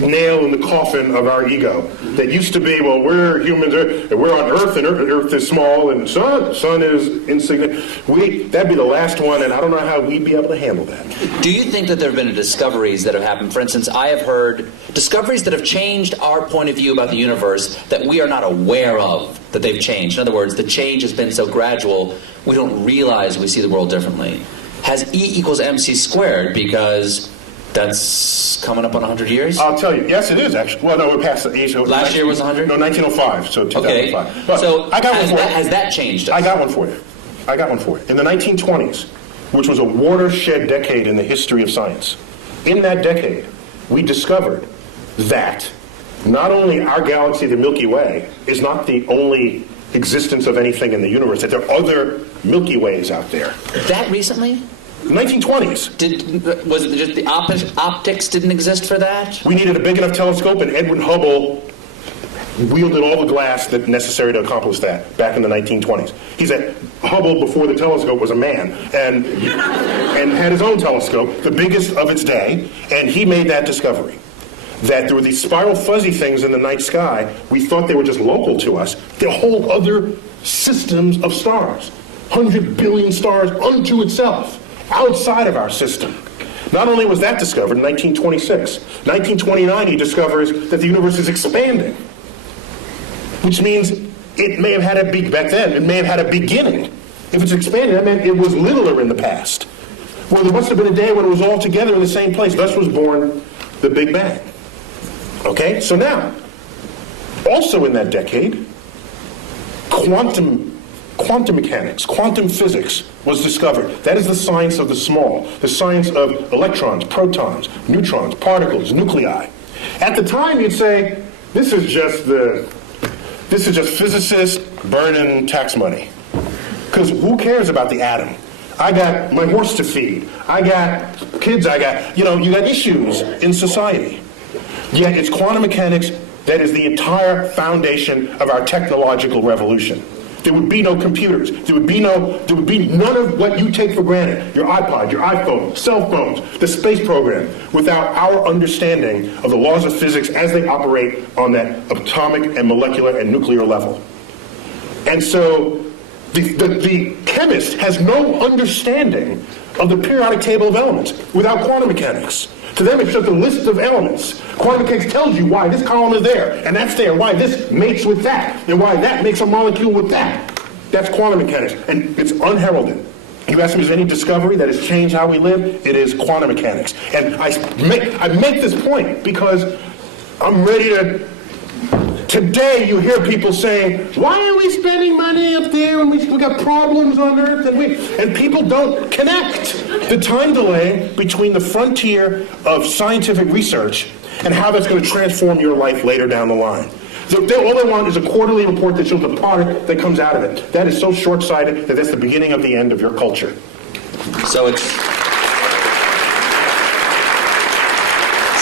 nail in the coffin of our ego. That used to be, well, we're humans, and we're on Earth, and Earth is small, and sun is insignificant. That'd be the last one, and I don't know how we'd be able to handle that. Do you think that there have been discoveries that have happened? For instance, I have heard discoveries that have changed our point of view about the universe that we are not aware of, that they've changed. In other words, the change has been so gradual, we don't realize we see the world differently. Has E equals MC squared, because that's coming up on 100 years? I'll tell you. Yes, it is, actually. Well, no, we're past the age. Last year was 100? No, 1905, so 2005. Okay. But so I got one for you. Has that changed us? I got one for you. In the 1920s, which was a watershed decade in the history of science, in that decade, we discovered that not only our galaxy, the Milky Way, is not the only existence of anything in the universe, that there are other Milky Ways out there. That recently? 1920s. Was it just the optics didn't exist for that? We needed a big enough telescope, and Edwin Hubble wielded all the glass that necessary to accomplish that back in the 1920s. He said Hubble, before the telescope, was a man and had his own telescope, the biggest of its day, and he made that discovery. That there were these spiral fuzzy things in the night sky. We thought they were just local to us. They're whole other systems of stars. 100 billion stars unto itself, outside of our system. Not only was that discovered in 1926, 1929 he discovers that the universe is expanding, which means it may have had a back then, it may have had a beginning. If it's expanding, that meant it was littler in the past. Well, there must have been a day when it was all together in the same place. Thus was born the Big Bang. Okay, so now, also in that decade, quantum mechanics, quantum physics was discovered. That is the science of the small, the science of electrons, protons, neutrons, particles, nuclei. At the time, you'd say, this is just physicists burning tax money. Because who cares about the atom? I got my horse to feed. I got kids. You got issues in society. Yet it's quantum mechanics that is the entire foundation of our technological revolution. There would be no computers. There would be none of what you take for granted, your iPod, your iPhone, cell phones, the space program, without our understanding of the laws of physics as they operate on that atomic and molecular and nuclear level. And so the chemist has no understanding of the periodic table of elements without quantum mechanics. To them, it's just a list of elements. Quantum mechanics tells you why this column is there, and that's there, why this mates with that, and why that makes a molecule with that. That's quantum mechanics, and it's unheralded. You ask me, is there any discovery that has changed how we live? It is quantum mechanics. And I make this point because I'm ready to... Today, you hear people saying, why are we spending money up there when we got problems on Earth? And people don't connect the time delay between the frontier of scientific research and how that's going to transform your life later down the line. All they want is a quarterly report that shows the product that comes out of it. That is so short-sighted that that's the beginning of the end of your culture. So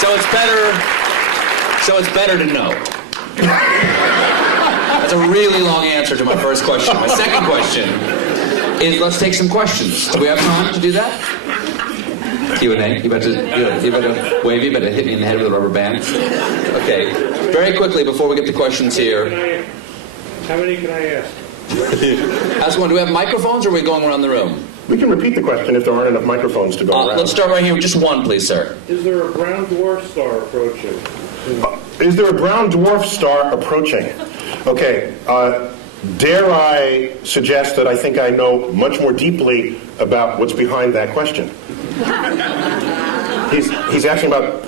So it's better to know. That's a really long answer to my first question. My second question is, let's take some questions. Do we have time to do that? Q&A. You about to wave? You about to hit me in the head with a rubber band? Okay. Very quickly before we get to questions here. How many can I ask? Ask one. Do we have microphones, or are we going around the room? We can repeat the question if there aren't enough microphones to go around. Let's start right here with just one, please, sir. Is there a brown dwarf star approaching? Is there a brown dwarf star approaching? Okay. Dare I suggest that I think I know much more deeply about what's behind that question? He's asking about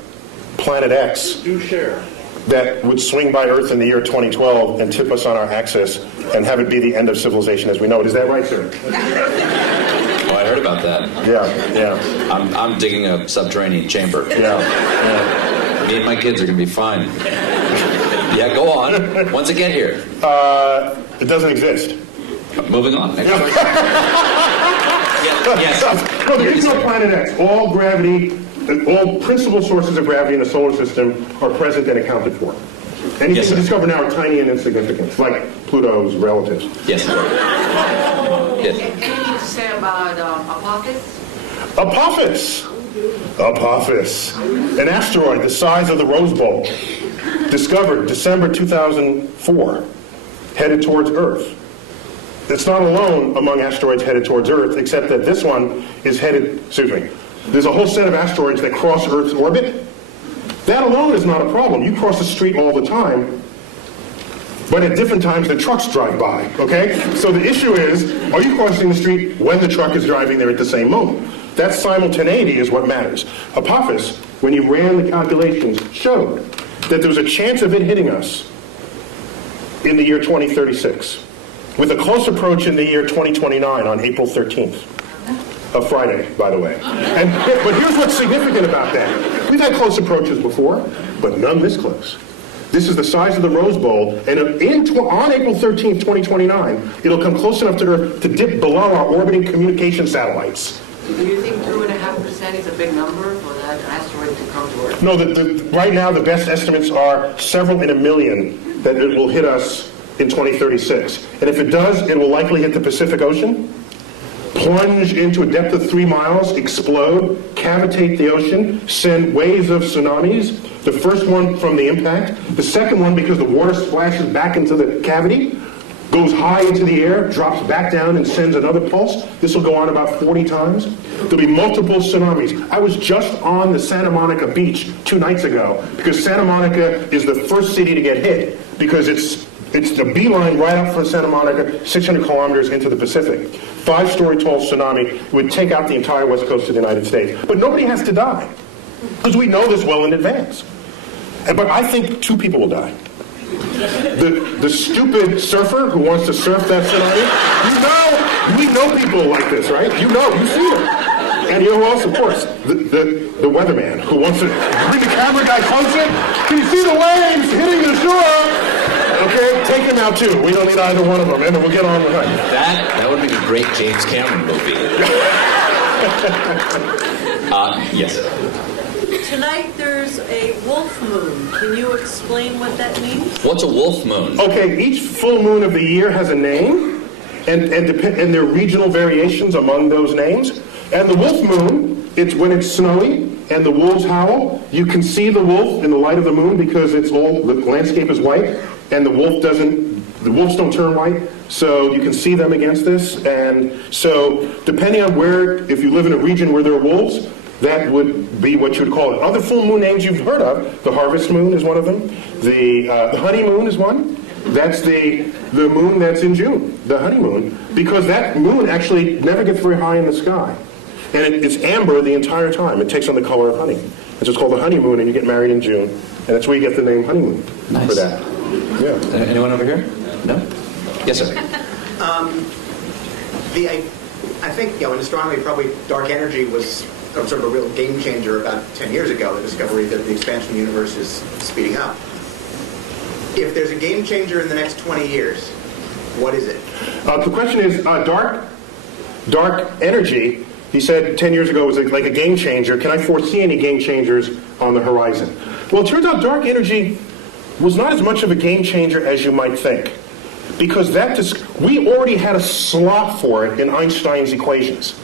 Planet X. Do share. That would swing by Earth in the year 2012 and tip us on our axis and have it be the end of civilization as we know it. Is that right, sir? Oh, I heard about that. Yeah. I'm digging a subterranean chamber. Yeah. Me and my kids are going to be fine. Yeah, go on. When's it get here? It doesn't exist. Moving on. Next question. Yes. No, there is no Planet X. All gravity, all principal sources of gravity in the solar system are present and accounted for. Anything Yes, we sir. discover now are tiny and insignificant, like Pluto's relatives. Yes. Yes. Anything to say about Apophis? Apophis. An asteroid the size of the Rose Bowl. Discovered December 2004. Headed towards Earth. It's not alone among asteroids headed towards Earth, except that this one is headed, there's a whole set of asteroids that cross Earth's orbit. That alone is not a problem. You cross the street all the time, but at different times the trucks drive by, okay? So the issue is, are you crossing the street when the truck is driving there at the same moment? That simultaneity is what matters. Apophis, when you ran the calculations, showed that there was a chance of it hitting us in the year 2036, with a close approach in the year 2029 on April 13th. A Friday, by the way. But here's what's significant about that. We've had close approaches before, but none this close. This is the size of the Rose Bowl, and on April 13th, 2029, it'll come close enough to Earth to dip below our orbiting communication satellites. Do you think 2.5% is a big number for that asteroid to come to Earth? No, right now the best estimates are several in a million that it will hit us in 2036. And if it does, it will likely hit the Pacific Ocean, plunge into a depth of 3 miles, explode, cavitate the ocean, send waves of tsunamis. The first one from the impact. The second one, because the water splashes back into the cavity, goes high into the air, drops back down, and sends another pulse. This will go on about 40 times. There'll be multiple tsunamis. I was just on the Santa Monica beach 2 nights ago, because Santa Monica is the first city to get hit, because it's the beeline right up from Santa Monica, 600 kilometers into the Pacific. 5-story tall tsunami would take out the entire west coast of the United States. But nobody has to die, because we know this well in advance. But I think 2 people will die. The stupid surfer who wants to surf that tsunami, we know people like this, right? You've seen them. And you know who else? Of course, the weatherman who wants to bring the camera guy closer. Can you see the waves hitting the shore? Okay, take him out too. We don't need either one of them, and we'll get on with it. That would make a great James Cameron movie. Yes. Tonight there's a wolf moon. Can you explain what that means? What's a wolf moon? Okay, each full moon of the year has a name, and there are regional variations among those names. And the wolf moon, it's when it's snowy and the wolves howl. You can see the wolf in the light of the moon because the landscape is white, and the wolves don't turn white, so you can see them against this. And so depending on if you live in a region where there are wolves, that would be what you would call it. Other full moon names you've heard of, the harvest moon is one of them. The honeymoon is one. That's the moon that's in June, the honeymoon, because that moon actually never gets very high in the sky. And it's amber the entire time. It takes on the color of honey. And so it's called the honeymoon, and you get married in June. And that's where you get the name honeymoon for that. Yeah. Anyone over here? No? Yes, sir. I think, in astronomy, probably dark energy was sort of a real game changer about 10 years ago, the discovery that the expansion of the universe is speeding up. If there's a game changer in the next 20 years, what is it? The question is, dark energy He said 10 years ago it was like a game changer. Can I foresee any game changers on the horizon? Well, it turns out dark energy was not as much of a game changer as you might think. Because we already had a slot for it in Einstein's equations.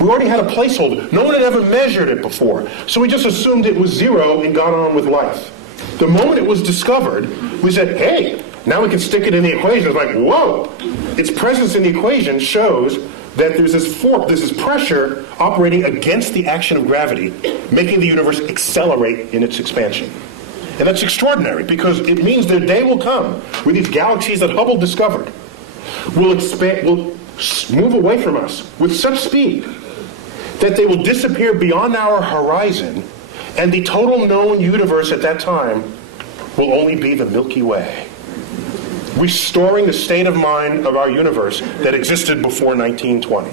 We already had a placeholder. No one had ever measured it before. So we just assumed it was zero and got on with life. The moment it was discovered, we said, hey, now we can stick it in the equation. It's like, whoa! Its presence in the equation shows that there's this pressure operating against the action of gravity, making the universe accelerate in its expansion. And that's extraordinary, because it means the day will come where these galaxies that Hubble discovered will move away from us with such speed that they will disappear beyond our horizon, and the total known universe at that time will only be the Milky Way, restoring the state of mind of our universe that existed before 1920.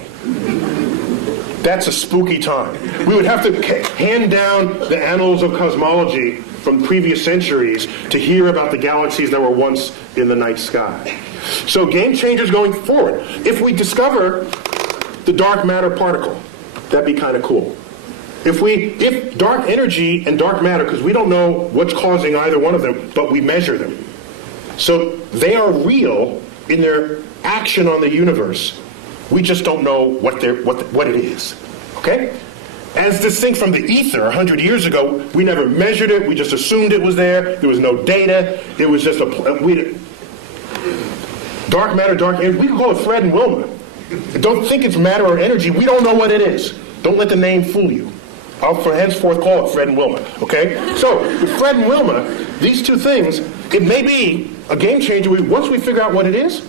That's a spooky time. We would have to hand down the annals of cosmology from previous centuries to hear about the galaxies that were once in the night sky. So game changers going forward. If we discover the dark matter particle, that'd be kind of cool. If dark energy and dark matter, because we don't know what's causing either one of them, but we measure them. So they are real in their action on the universe. We just don't know what it is. Okay? As distinct from the ether 100 years ago, we never measured it. We just assumed it was there. There was no data. It was just dark matter, dark energy. We can call it Fred and Wilma. Don't think it's matter or energy. We don't know what it is. Don't let the name fool you. I'll henceforth call it Fred and Wilma. Okay? So, with Fred and Wilma, these two things, it may be a game changer. Once we figure out what it is,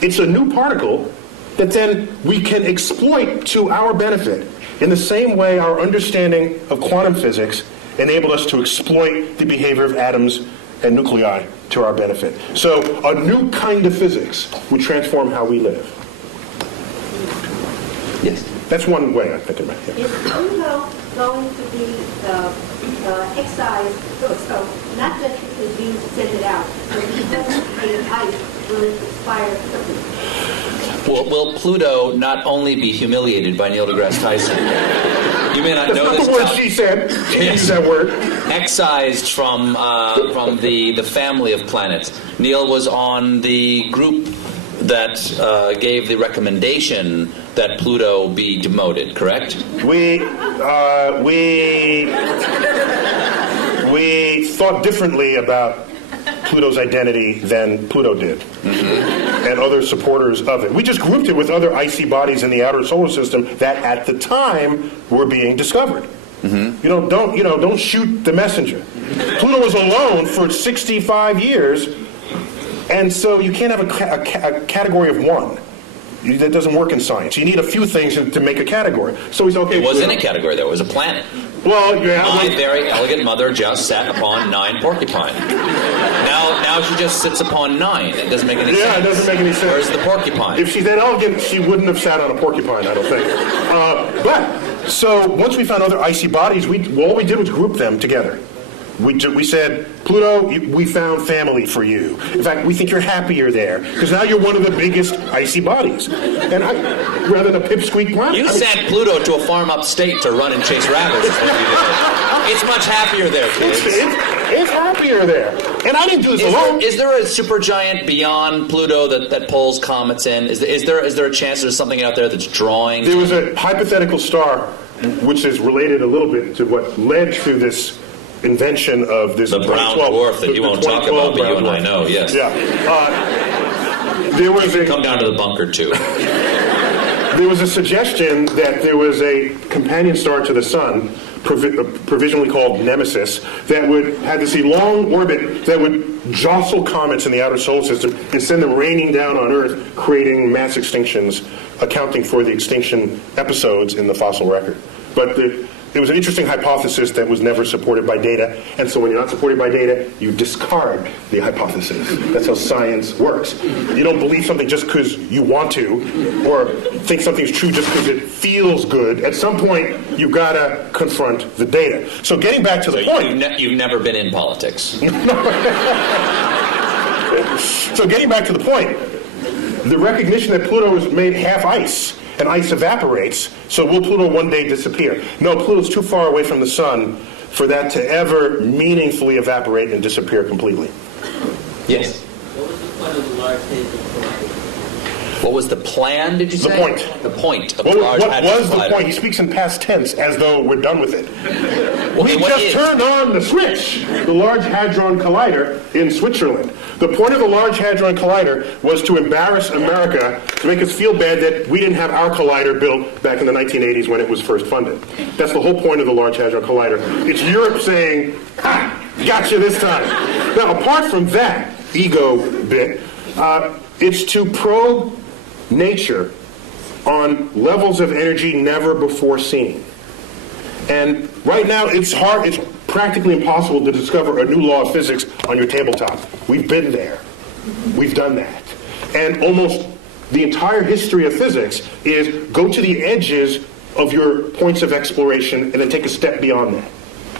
it's a new particle that then we can exploit to our benefit. In the same way our understanding of quantum physics enabled us to exploit the behavior of atoms and nuclei to our benefit. So a new kind of physics would transform how we live. Yes? That's one way I think about it. Is Pluto going to be excised, so not just because you send it out, but because the ice will expire quickly? Will Pluto not only be humiliated by Neil deGrasse Tyson? You may not know this. That's not the word she said. She used that word. Excised from the family of planets. Neil was on the group that gave the recommendation that Pluto be demoted, correct? We thought differently about Pluto's identity than Pluto did, and other supporters of it. We just grouped it with other icy bodies in the outer solar system that, at the time, were being discovered. Don't shoot the messenger. Pluto was alone for 65 years, and so you can't have a category of one. That doesn't work in science. You need a few things to make a category. So he's okay. It wasn't a category, though. It was a planet. Well, yeah. My very elegant mother just sat upon 9 porcupine. Now she just sits upon 9. It doesn't make any sense. Yeah, it doesn't make any sense. Where's the porcupine? If she's that elegant, she wouldn't have sat on a porcupine, I don't think. So once we found other icy bodies, all we did was group them together. We said, Pluto, we found family for you. In fact, we think you're happier there, because now you're one of the biggest icy bodies. And rather than a pipsqueak planet. You sent Pluto to a farm upstate to run and chase rabbits. Is what you did. It's much happier there, kids. It's happier there. And I didn't do this alone. Is there a supergiant beyond Pluto that pulls comets in? Is there a chance there's something out there that's drawing? There was a hypothetical star, which is related a little bit to what led to this invention of this the brown dwarf that you won't talk about, but you and I know. Yes. Yeah. There was come down to the bunker too. There was a suggestion that there was a companion star to the Sun, provisionally called Nemesis, that had this long orbit that would jostle comets in the outer solar system and send them raining down on Earth, creating mass extinctions, accounting for the extinction episodes in the fossil record. But it was an interesting hypothesis that was never supported by data, and so when you're not supported by data, you discard the hypothesis. That's how science works. You don't believe something just because you want to, or think something's true just because it feels good. At some point, you've got to confront the data. So getting back to the point... You've never been in politics. So getting back to the point, the recognition that Pluto is made half ice, and ice evaporates, so will Pluto one day disappear? No, Pluto's too far away from the sun for that to ever meaningfully evaporate and disappear completely. Yes? What was the point of the Large Hadron Collider? What was the plan, did you The say? point. The point of What the Large Hadron was the Collider. point? He speaks in past tense as though we're done with it. Okay, We what just is? turned on the switch, the Large Hadron Collider in Switzerland. The point of the Large Hadron Collider was to embarrass America, to make us feel bad that we didn't have our collider built back in the 1980s when it was first funded. That's the whole point of the Large Hadron Collider. It's Europe saying, ha, gotcha this time. Now, apart from that ego bit, it's to probe nature on levels of energy never before seen. And right now it's hard, it's practically impossible to discover a new law of physics on your tabletop. We've been there. We've done that. And almost the entire history of physics is go to the edges of your points of exploration and then take a step beyond that.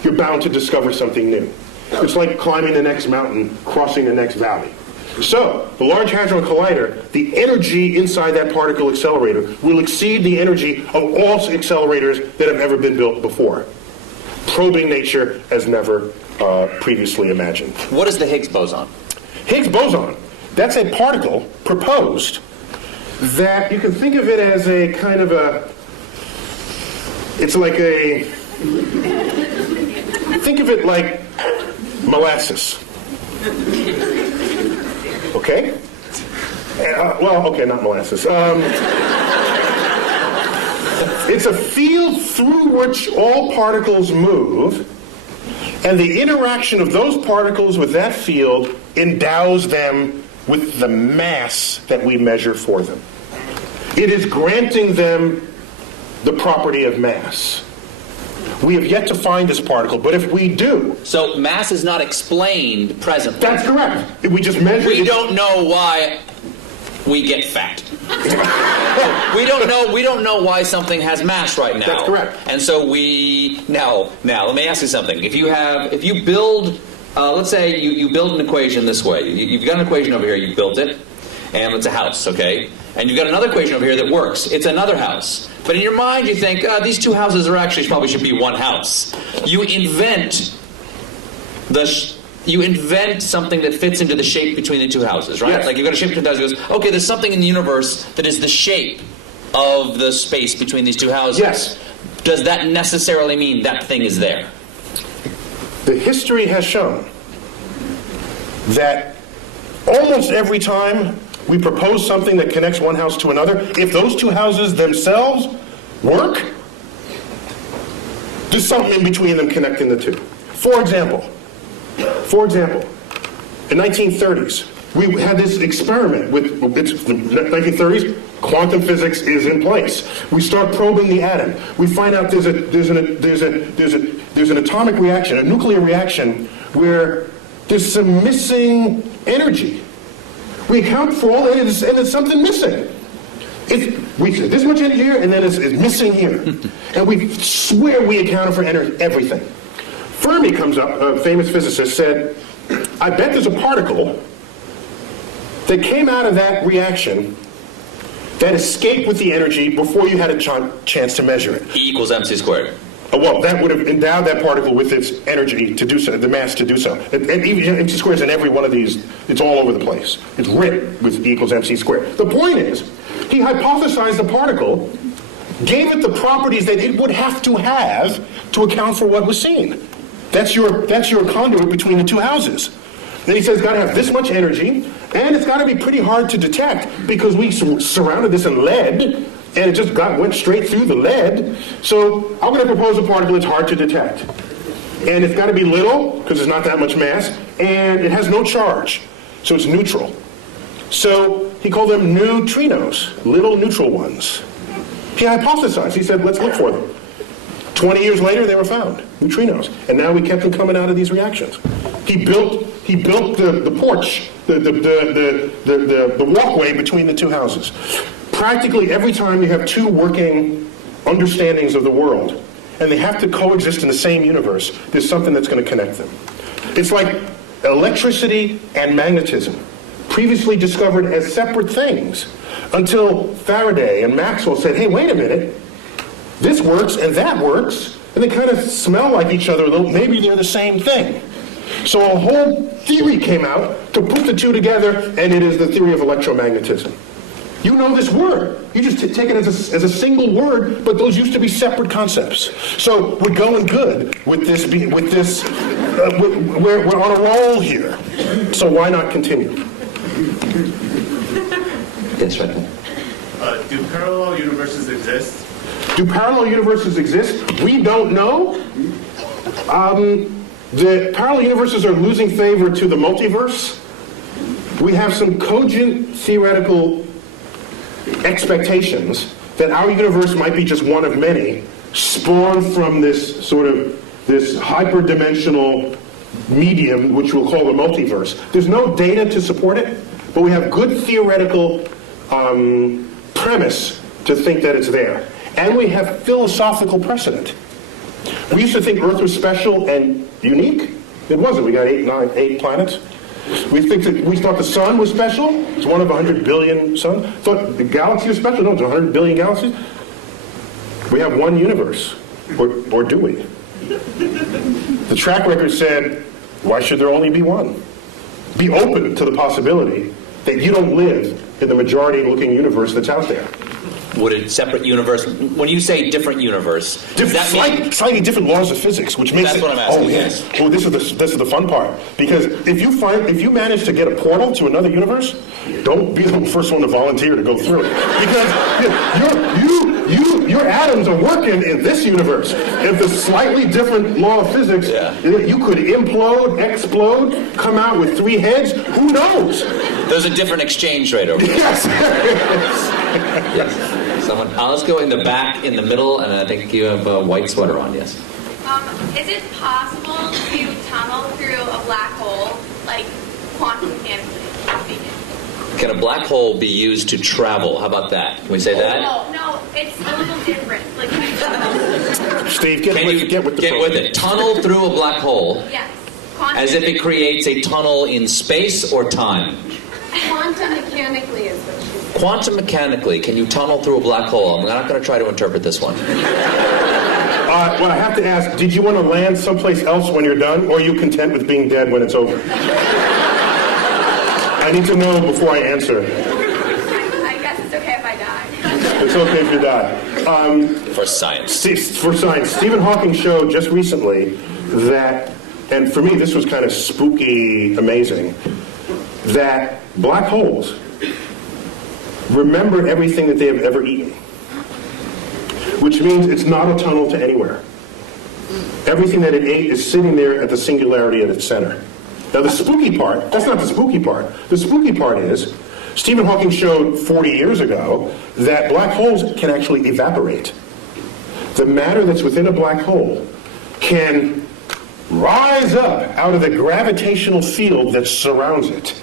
You're bound to discover something new. It's like climbing the next mountain, crossing the next valley. So, the Large Hadron Collider, the energy inside that particle accelerator will exceed the energy of all accelerators that have ever been built before, probing nature as never previously imagined. What is the Higgs boson? Higgs boson, that's a particle proposed that you can think of it as a kind of a, it's like a, think of it like molasses. Okay? Well, okay, not molasses. It's a field through which all particles move, and the interaction of those particles with that field endows them with the mass that we measure for them. It is granting them the property of mass. We have yet to find this particle, but if we do... So mass is not explained presently. That's correct. We just measure... We don't know why we get fat. we don't know why something has mass right now. That's correct. And so now let me ask you something. If you build let's say you build an equation this way. You've got an equation over here, you built it, and it's a house, okay? And you've got another equation over here that works. It's another house. But in your mind, you think, these two houses are actually probably should be one house. You invent something that fits into the shape between the two houses, right? Yes. Like you've got a shape between the two houses. Goes, okay, there's something in the universe that is the shape of the space between these two houses. Yes. Does that necessarily mean that thing is there? The history has shown that almost every time we propose something that connects one house to another, if those two houses themselves work, there's something in between them connecting the two. For example, in 1930s, we had this experiment with the 1930s. Quantum physics is in place. We start probing the atom. We find out there's an atomic reaction, a nuclear reaction, where there's some missing energy. We account for all that, and there's something missing. We say this much energy here, and then it's missing here. And we swear we accounted for everything. Fermi comes up, a famous physicist, said, I bet there's a particle that came out of that reaction that escaped with the energy before you had a chance to measure it. E equals mc squared. Well, that would have endowed that particle with its energy to do so, the mass to do so. And even MC squared is in every one of these, it's all over the place. It's written with E equals MC squared. The point is, he hypothesized the particle, gave it the properties that it would have to account for what was seen. That's your conduit between the two houses. Then he says it's got to have this much energy, and it's got to be pretty hard to detect because we surrounded this in lead, and it just went straight through the lead. So I'm going to propose a particle that's hard to detect. And it's got to be little, because there's not that much mass, and it has no charge, so it's neutral. So he called them neutrinos, little neutral ones. He hypothesized. He said, let's look for them. 20 years later, they were found, neutrinos. And now we kept them coming out of these reactions. He built the porch, the walkway between the two houses. Practically every time you have two working understandings of the world, and they have to coexist in the same universe, there's something that's going to connect them. It's like electricity and magnetism, previously discovered as separate things, until Faraday and Maxwell said, hey, wait a minute, this works and that works, and they kind of smell like each other a little. Maybe they're the same thing. So a whole theory came out to put the two together, and it is the theory of electromagnetism. You know this word. You just take it as a single word, but those used to be separate concepts. So we're going good with this. We're on a roll here. So why not continue? Yes, right there. Do parallel universes exist? Do parallel universes exist? We don't know. The parallel universes are losing favor to the multiverse. We have some cogent theoretical expectations that our universe might be just one of many, spawned from this sort of this hyperdimensional medium, which we'll call the multiverse. There's no data to support it, but we have good theoretical premise to think that it's there. And we have philosophical precedent. We used to think Earth was special and unique. It wasn't. We got 8 planets. We thought the sun was special. It's one of 100 billion suns. Thought the galaxy was special. No, it's 100 billion galaxies. We have one universe, or do we? The track record said, why should there only be one? Be open to the possibility that you don't live in the majority-looking universe that's out there. Would a separate universe, when you say different universe, does that mean... Slightly different laws of physics, which makes That's what I'm asking. Oh, yes. Well, this is the fun part. Because if you manage to get a portal to another universe, don't be the first one to volunteer to go through it. Because your atoms are working in this universe. If the slightly different law of physics, you could implode, explode, come out with 3 heads. Who knows? There's a different exchange rate over there. Yes. Yes. Someone, let's go in the back, in the middle, and I think you have a white sweater on, yes. Is it possible to tunnel through a black hole, like quantum mechanically speaking? Can a black hole be used to travel? How about that? Can we say that? No, it's a little different. Like, Steve, get with it. Tunnel through a black hole. Yes. As if it creates a tunnel in space or time. Quantum mechanically is what she said. Quantum mechanically, can you tunnel through a black hole? I'm not going to try to interpret this one. Well, I have to ask, did you want to land someplace else when you're done, or are you content with being dead when it's over? I need to know before I answer. I guess it's okay if I die. It's okay if you die. For science. For science. Stephen Hawking showed just recently that, and for me this was kind of spooky amazing, that black holes remember everything that they have ever eaten. Which means it's not a tunnel to anywhere. Everything that it ate is sitting there at the singularity at its center. Now the spooky part, that's not the spooky part. The spooky part is, Stephen Hawking showed 40 years ago that black holes can actually evaporate. The matter that's within a black hole can rise up out of the gravitational field that surrounds it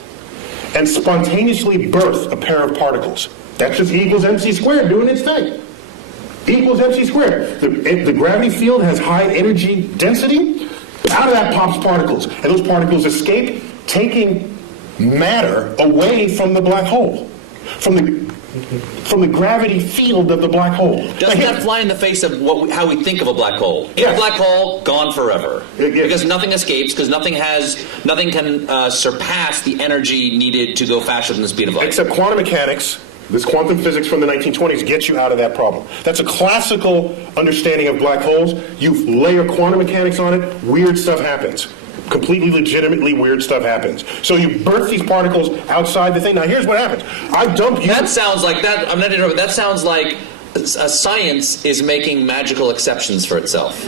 and spontaneously birth a pair of particles. That's just E equals mc squared doing its thing. E equals mc squared. The gravity field has high energy density. Out of that pops particles. And those particles escape, taking matter away from the black hole. From the gravity field of the black hole. Doesn't that fly in the face of how we think of a black hole? In a black hole, gone forever. Because nothing escapes, because nothing can surpass the energy needed to go faster than the speed of light. Except quantum mechanics, this quantum physics from the 1920s gets you out of that problem. That's a classical understanding of black holes. You layer quantum mechanics on it, weird stuff happens. Completely legitimately weird stuff happens. So you birth these particles outside the thing. Now here's what happens. I dump you... That sounds like that. I'm not interrupting. That sounds like science is making magical exceptions for itself.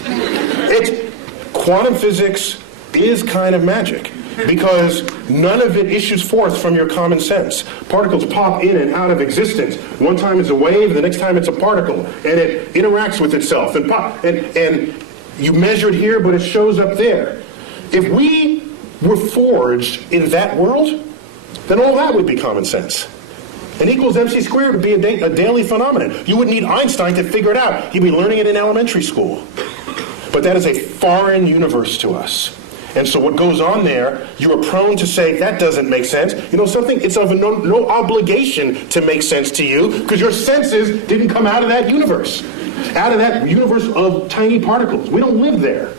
Quantum physics is kind of magic because none of it issues forth from your common sense. Particles pop in and out of existence. One time it's a wave, the next time it's a particle, and it interacts with itself and you measure it here, but it shows up there. If we were forged in that world, then all that would be common sense. And E equals mc squared would be a daily phenomenon. You wouldn't need Einstein to figure it out. You'd be learning it in elementary school. But that is a foreign universe to us. And so what goes on there, you are prone to say, that doesn't make sense. You know something? It's of no obligation to make sense to you because your senses didn't come out of that universe. Out of that universe of tiny particles. We don't live there.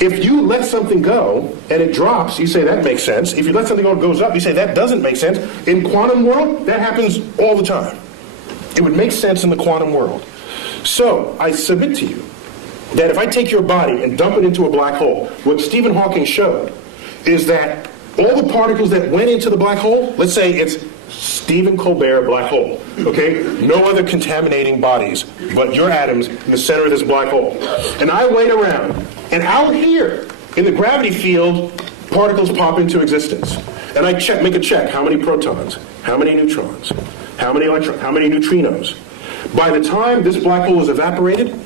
If you let something go and it drops, you say that makes sense. If you let something go and it goes up, you say that doesn't make sense. In quantum world, that happens all the time. It would make sense in the quantum world. So I submit to you that if I take your body and dump it into a black hole, what Stephen Hawking showed is that all the particles that went into the black hole, let's say it's Stephen Colbert black hole, okay? No other contaminating bodies but your atoms in the center of this black hole. And I wait around, and out here in the gravity field, particles pop into existence. And I make a check. How many protons? How many neutrons? How many electrons? How many neutrinos? By the time this black hole is evaporated,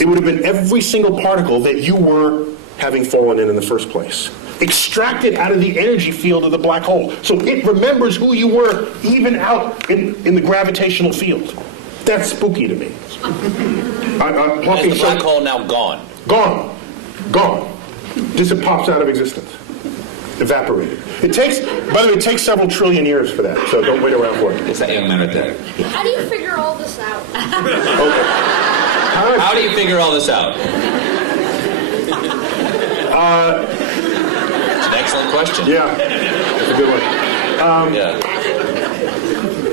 it would have been every single particle that you were having fallen in the first place. Extracted out of the energy field of the black hole. So it remembers who you were even out in the gravitational field. That's spooky to me. Is the black hole now gone? Gone. Gone. Just it pops out of existence. Evaporated. It takes, by the way, it takes several trillion years for that, so don't wait around for it. It's that young man right there. How do you figure all this out? Okay. How do you figure all this out? It's an excellent question. Yeah, it's a good one.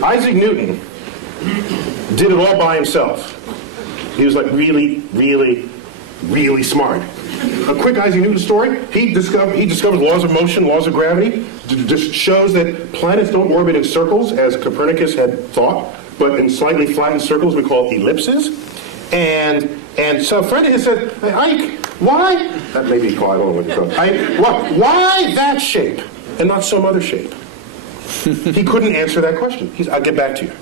Isaac Newton did it all by himself. He was like really, really, really smart. A quick Isaac Newton story. He discovered laws of motion, laws of gravity. Just shows that planets don't orbit in circles, as Copernicus had thought, but in slightly flattened circles we call ellipses. And so a friend of his said, Ike, why? That may be called, I don't know what you call it. Why that shape and not some other shape? He couldn't answer that question. I'll get back to you.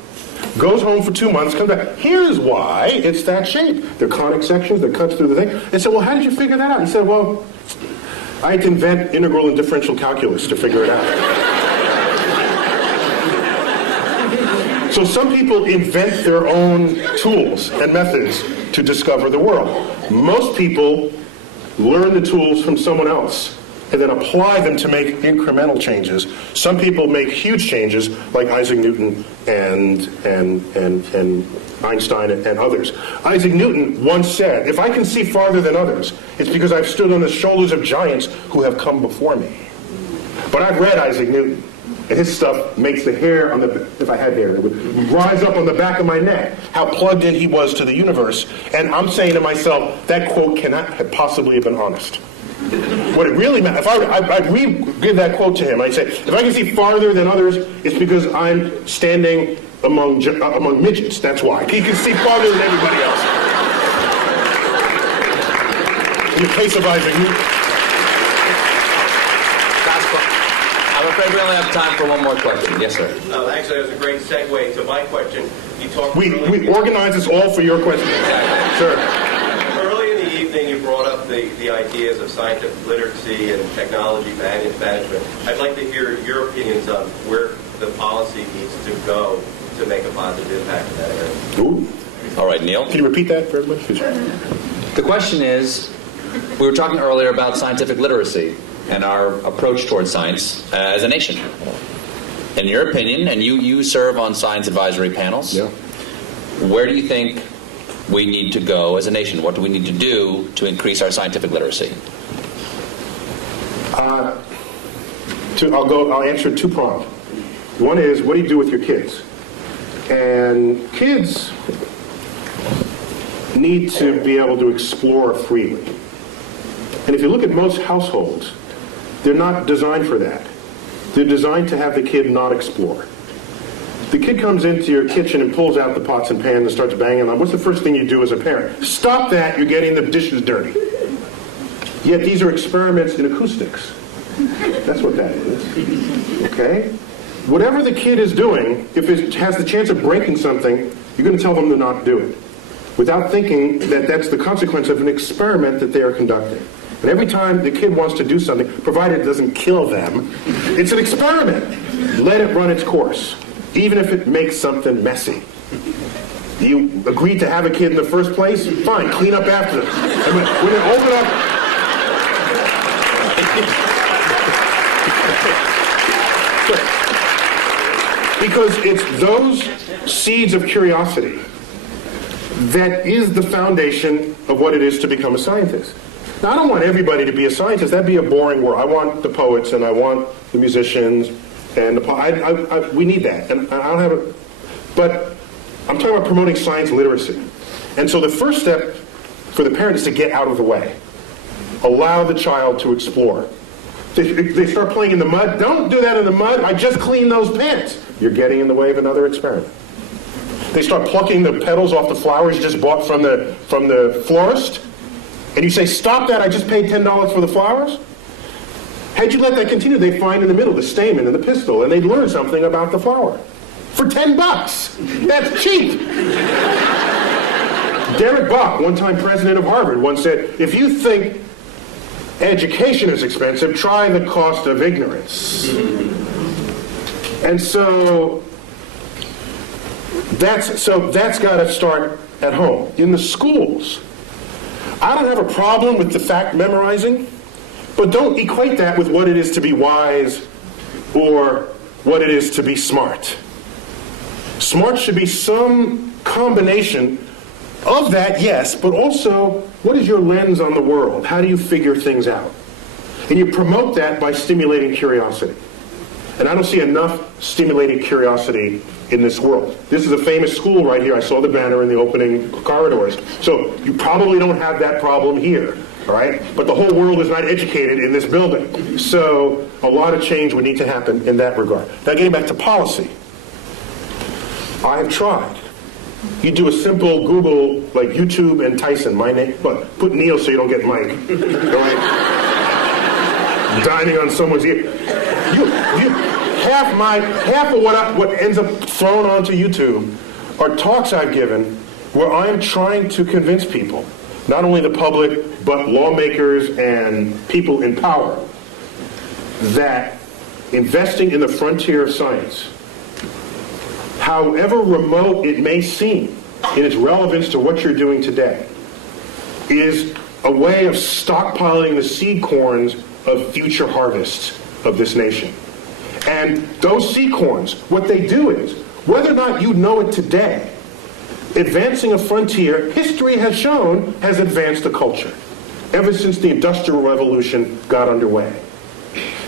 Goes home for 2 months, comes back. Here's why it's that shape. They're conic sections, they're cuts through the thing. They said, well, how did you figure that out? He said, well, I had to invent integral and differential calculus to figure it out. So some people invent their own tools and methods to discover the world. Most people learn the tools from someone else and then apply them to make incremental changes. Some people make huge changes, like Isaac Newton and Einstein and others. Isaac Newton once said, if I can see farther than others, it's because I've stood on the shoulders of giants who have come before me. But I've read Isaac Newton, and his stuff makes the hair on the, if I had hair, it would rise up on the back of my neck, how plugged in he was to the universe. And I'm saying to myself, that quote cannot have possibly have been honest. What it really meant, if I'd re-give that quote to him, I'd say, if I can see farther than others, it's because I'm standing among midgets, that's why. He can see farther than everybody else. In the case of Isaac Newton. I'm afraid we only have time for one more question. Yes, sir. Actually, that was a great segue to my question. You talked. We organize this all for your question. Sure. Early in the evening, you brought up the ideas of scientific literacy and technology management. I'd like to hear your opinions on where the policy needs to go to make a positive impact in that area. Ooh. All right, Neil. Can you repeat that for everybody? The question is, we were talking earlier about scientific literacy and our approach towards science as a nation. In your opinion, and you serve on science advisory panels, where do you think we need to go as a nation? What do we need to do to increase our scientific literacy? I'll answer two-pronged. One is, what do you do with your kids? And kids need to be able to explore freely. And if you look at most households, they're not designed for that. They're designed to have the kid not explore. The kid comes into your kitchen and pulls out the pots and pans and starts banging them. What's the first thing you do as a parent? Stop that, you're getting the dishes dirty. Yet these are experiments in acoustics. That's what that is. Okay? Whatever the kid is doing, if it has the chance of breaking something, you're going to tell them to not do it, without thinking that that's the consequence of an experiment that they are conducting. And every time the kid wants to do something, provided it doesn't kill them, it's an experiment. Let it run its course, even if it makes something messy. You agreed to have a kid in the first place? Fine, clean up after them. And when you open up... Because it's those seeds of curiosity that is the foundation of what it is to become a scientist. Now, I don't want everybody to be a scientist. That'd be a boring world. I want the poets, and I want the musicians, and we need that. And I don't have a... But I'm talking about promoting science literacy. And so the first step for the parent is to get out of the way. Allow the child to explore. They start playing in the mud. Don't do that in the mud. I just cleaned those pants. You're getting in the way of another experiment. They start plucking the petals off the flowers you just bought from the florist. And you say, stop that, I just paid $10 for the flowers. Had you let that continue, they'd find in the middle the stamen and the pistil, and they'd learn something about the flower. For $10. That's cheap. Derek Bach, one-time president of Harvard, once said, if you think education is expensive, try the cost of ignorance. And so that's got to start at home. In the schools, I don't have a problem with the fact memorizing, but don't equate that with what it is to be wise or what it is to be smart. Smart should be some combination of that, yes, but also, what is your lens on the world? How do you figure things out? And you promote that by stimulating curiosity. And I don't see enough stimulating curiosity in this world. This is a famous school right here. I saw the banner in the opening corridors. So you probably don't have that problem here, all right? But the whole world is not educated in this building. So a lot of change would need to happen in that regard. Now getting back to policy. I have tried. You do a simple Google, like YouTube and Tyson, my name, but put Neil so you don't get Mike. Right? Dining on someone's ear. Half of what ends up thrown onto YouTube are talks I've given where I'm trying to convince people, not only the public, but lawmakers and people in power, that investing in the frontier of science, however remote it may seem in its relevance to what you're doing today, is a way of stockpiling the seed corns of future harvests of this nation. And those seed corns, what they do is, whether or not you know it today, advancing a frontier, history has shown, has advanced a culture ever since the Industrial Revolution got underway.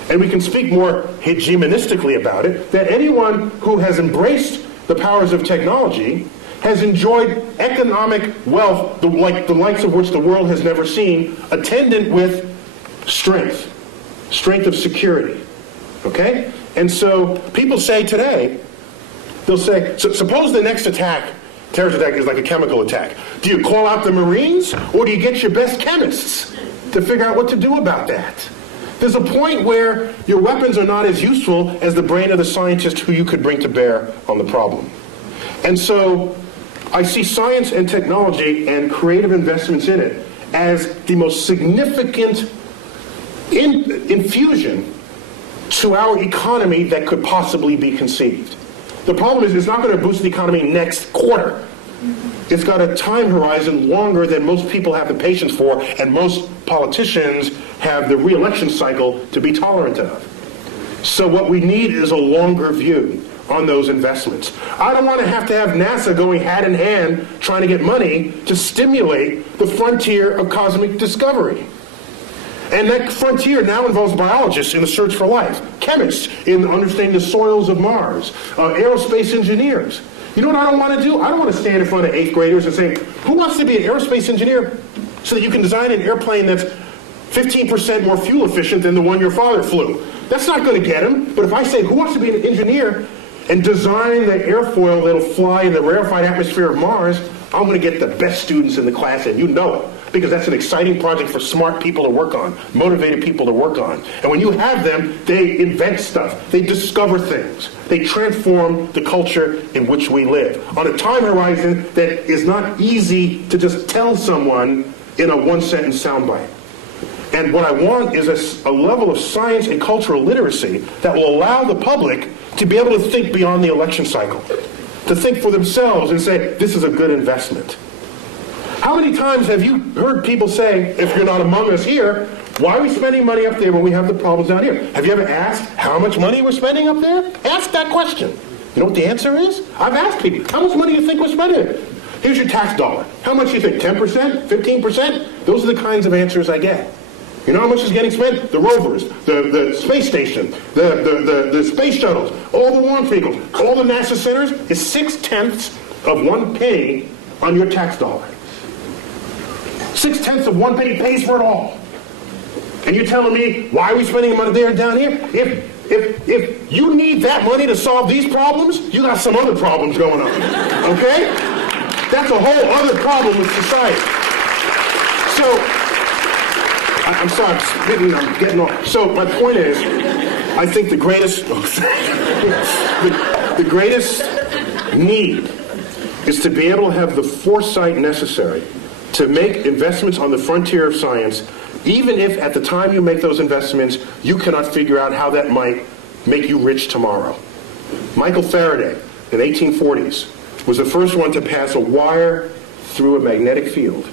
And we can speak more hegemonistically about it, that anyone who has embraced the powers of technology has enjoyed economic wealth, the likes of which the world has never seen, attendant with strength of security, okay? And so people say today, they'll say, suppose the next terrorist attack is like a chemical attack. Do you call out the Marines, or do you get your best chemists to figure out what to do about that? There's a point where your weapons are not as useful as the brain of the scientist who you could bring to bear on the problem. And so I see science and technology and creative investments in it as the most significant infusion to our economy that could possibly be conceived. The problem is it's not going to boost the economy next quarter. It's got a time horizon longer than most people have the patience for, and most politicians have the re-election cycle to be tolerant of. So what we need is a longer view on those investments. I don't want to have NASA going hand in hand trying to get money to stimulate the frontier of cosmic discovery. And that frontier now involves biologists in the search for life, chemists in understanding the soils of Mars, aerospace engineers. You know what I don't want to do? I don't want to stand in front of 8th graders and say, who wants to be an aerospace engineer so that you can design an airplane that's 15% more fuel efficient than the one your father flew? That's not going to get them. But if I say, who wants to be an engineer and design the airfoil that'll fly in the rarefied atmosphere of Mars, I'm going to get the best students in the class, and you know it. Because that's an exciting project for smart people to work on, motivated people to work on. And when you have them, they invent stuff. They discover things. They transform the culture in which we live on a time horizon that is not easy to just tell someone in a one-sentence soundbite. And what I want is a level of science and cultural literacy that will allow the public to be able to think beyond the election cycle, to think for themselves and say, this is a good investment. How How many times have you heard people say, if you're not among us here, why are we spending money up there when we have the problems down here? Have you ever asked how much money we're spending up there? Ask that question. You know what the answer is? I've asked people, how much money do you think we're spending? Here's your tax dollar. How much do you think? 10%? 15%? Those are the kinds of answers I get. You know how much is getting spent? The rovers, the space station, the space shuttles, all the launch vehicles, all the NASA centers is 0.6 of 1 penny on your tax dollar. 0.6 of 1 penny pays for it all. And you're telling me, why are we spending money there and down here? If you need that money to solve these problems, you got some other problems going on. Okay? That's a whole other problem with society. So, I'm sorry, I'm getting off. So my point is, I think the greatest, the greatest need is to be able to have the foresight necessary to make investments on the frontier of science, even if at the time you make those investments, you cannot figure out how that might make you rich tomorrow. Michael Faraday, in the 1840s, was the first one to pass a wire through a magnetic field.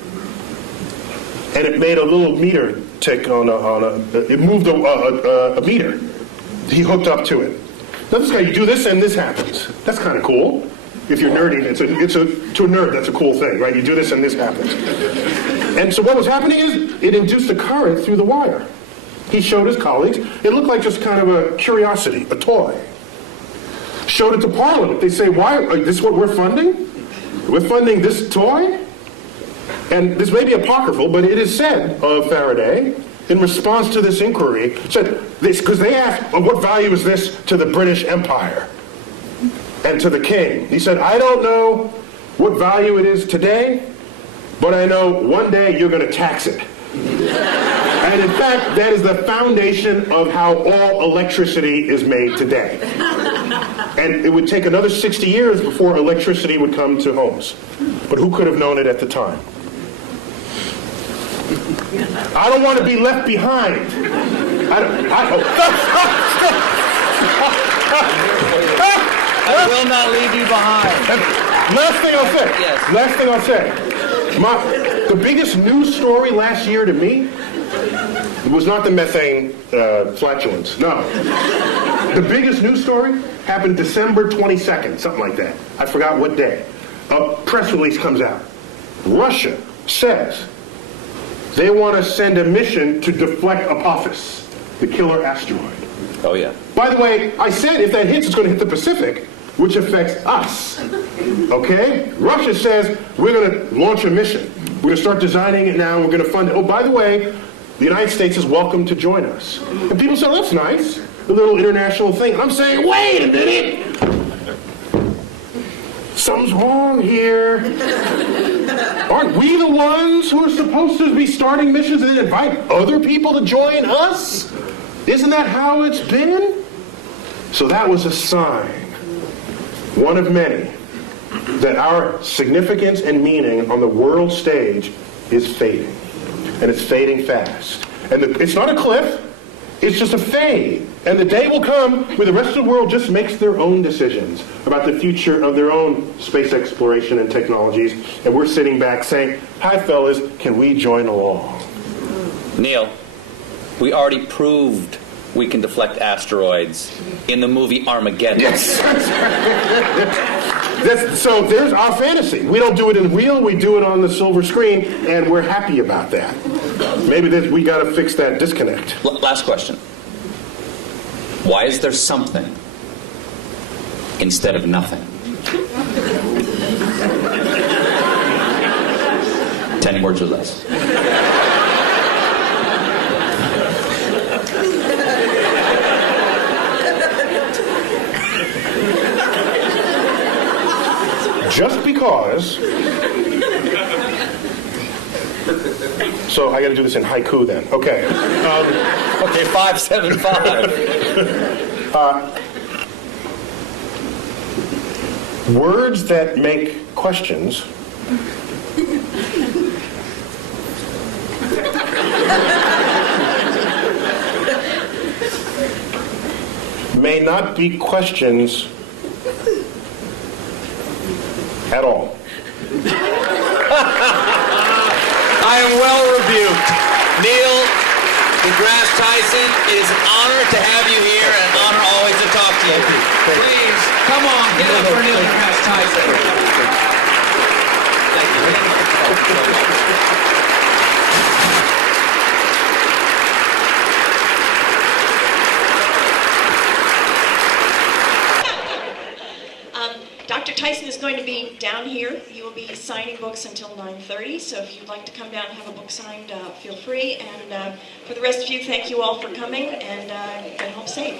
And it made a little meter tick it moved a meter. He hooked up to it. Now this guy, you do this and this happens. That's kind of cool. If you're nerdy, to a nerd, that's a cool thing, right? You do this and this happens. And so what was happening is, it induced a current through the wire. He showed his colleagues. It looked like just kind of a curiosity, a toy. Showed it to Parliament. They say, why, is this what we're funding? We're funding this toy? And this may be apocryphal, but it is said of Faraday, in response to this inquiry, said this, because they asked, well, what value is this to the British Empire and to the king? He said, I don't know what value it is today, but I know one day you're going to tax it. And in fact, that is the foundation of how all electricity is made today. And it would take another 60 years before electricity would come to homes. But who could have known it at the time? I don't want to be left behind. I will not leave you behind. Last thing I'll say. Yes. Last thing I'll say. The biggest news story last year to me was not the methane flatulence. No. The biggest news story happened December 22nd, something like that. I forgot what day. A press release comes out. Russia says they want to send a mission to deflect Apophis, the killer asteroid. Oh, yeah. By the way, I said if that hits, it's going to hit the Pacific, which affects us. Okay? Russia says we're going to launch a mission. We're going to start designing it now. We're going to fund it. Oh, by the way, the United States is welcome to join us. And people say, oh, that's nice, a little international thing. And I'm saying, wait a minute. Something's wrong here. Aren't we the ones who are supposed to be starting missions and then invite other people to join us? Isn't that how it's been? So that was a sign, one of many, that our significance and meaning on the world stage is fading. And it's fading fast. And it's not a cliff, it's just a fade. And the day will come where the rest of the world just makes their own decisions about the future of their own space exploration and technologies. And we're sitting back saying, hi fellas, can we join along? Neil, we already proved we can deflect asteroids in the movie Armageddon. Yes. So there's our fantasy. We don't do it in real, we do it on the silver screen, and we're happy about that. Maybe we got to fix that disconnect. Last question. Why is there something instead of nothing? 10 words or less. Just because. So I got to do this in haiku then. Okay. Okay, 575. Words that make questions may not be questions at all. well rebuked. Neil deGrasse Tyson, it is an honor to have you here and an honor always to talk to you. Please, come on, give it up for Neil deGrasse Tyson. Thank you. Dr. Tyson is going to be down here. He will be signing books until 9:30, so if you'd like to come down and have a book signed, feel free. And for the rest of you, thank you all for coming, and get home safe.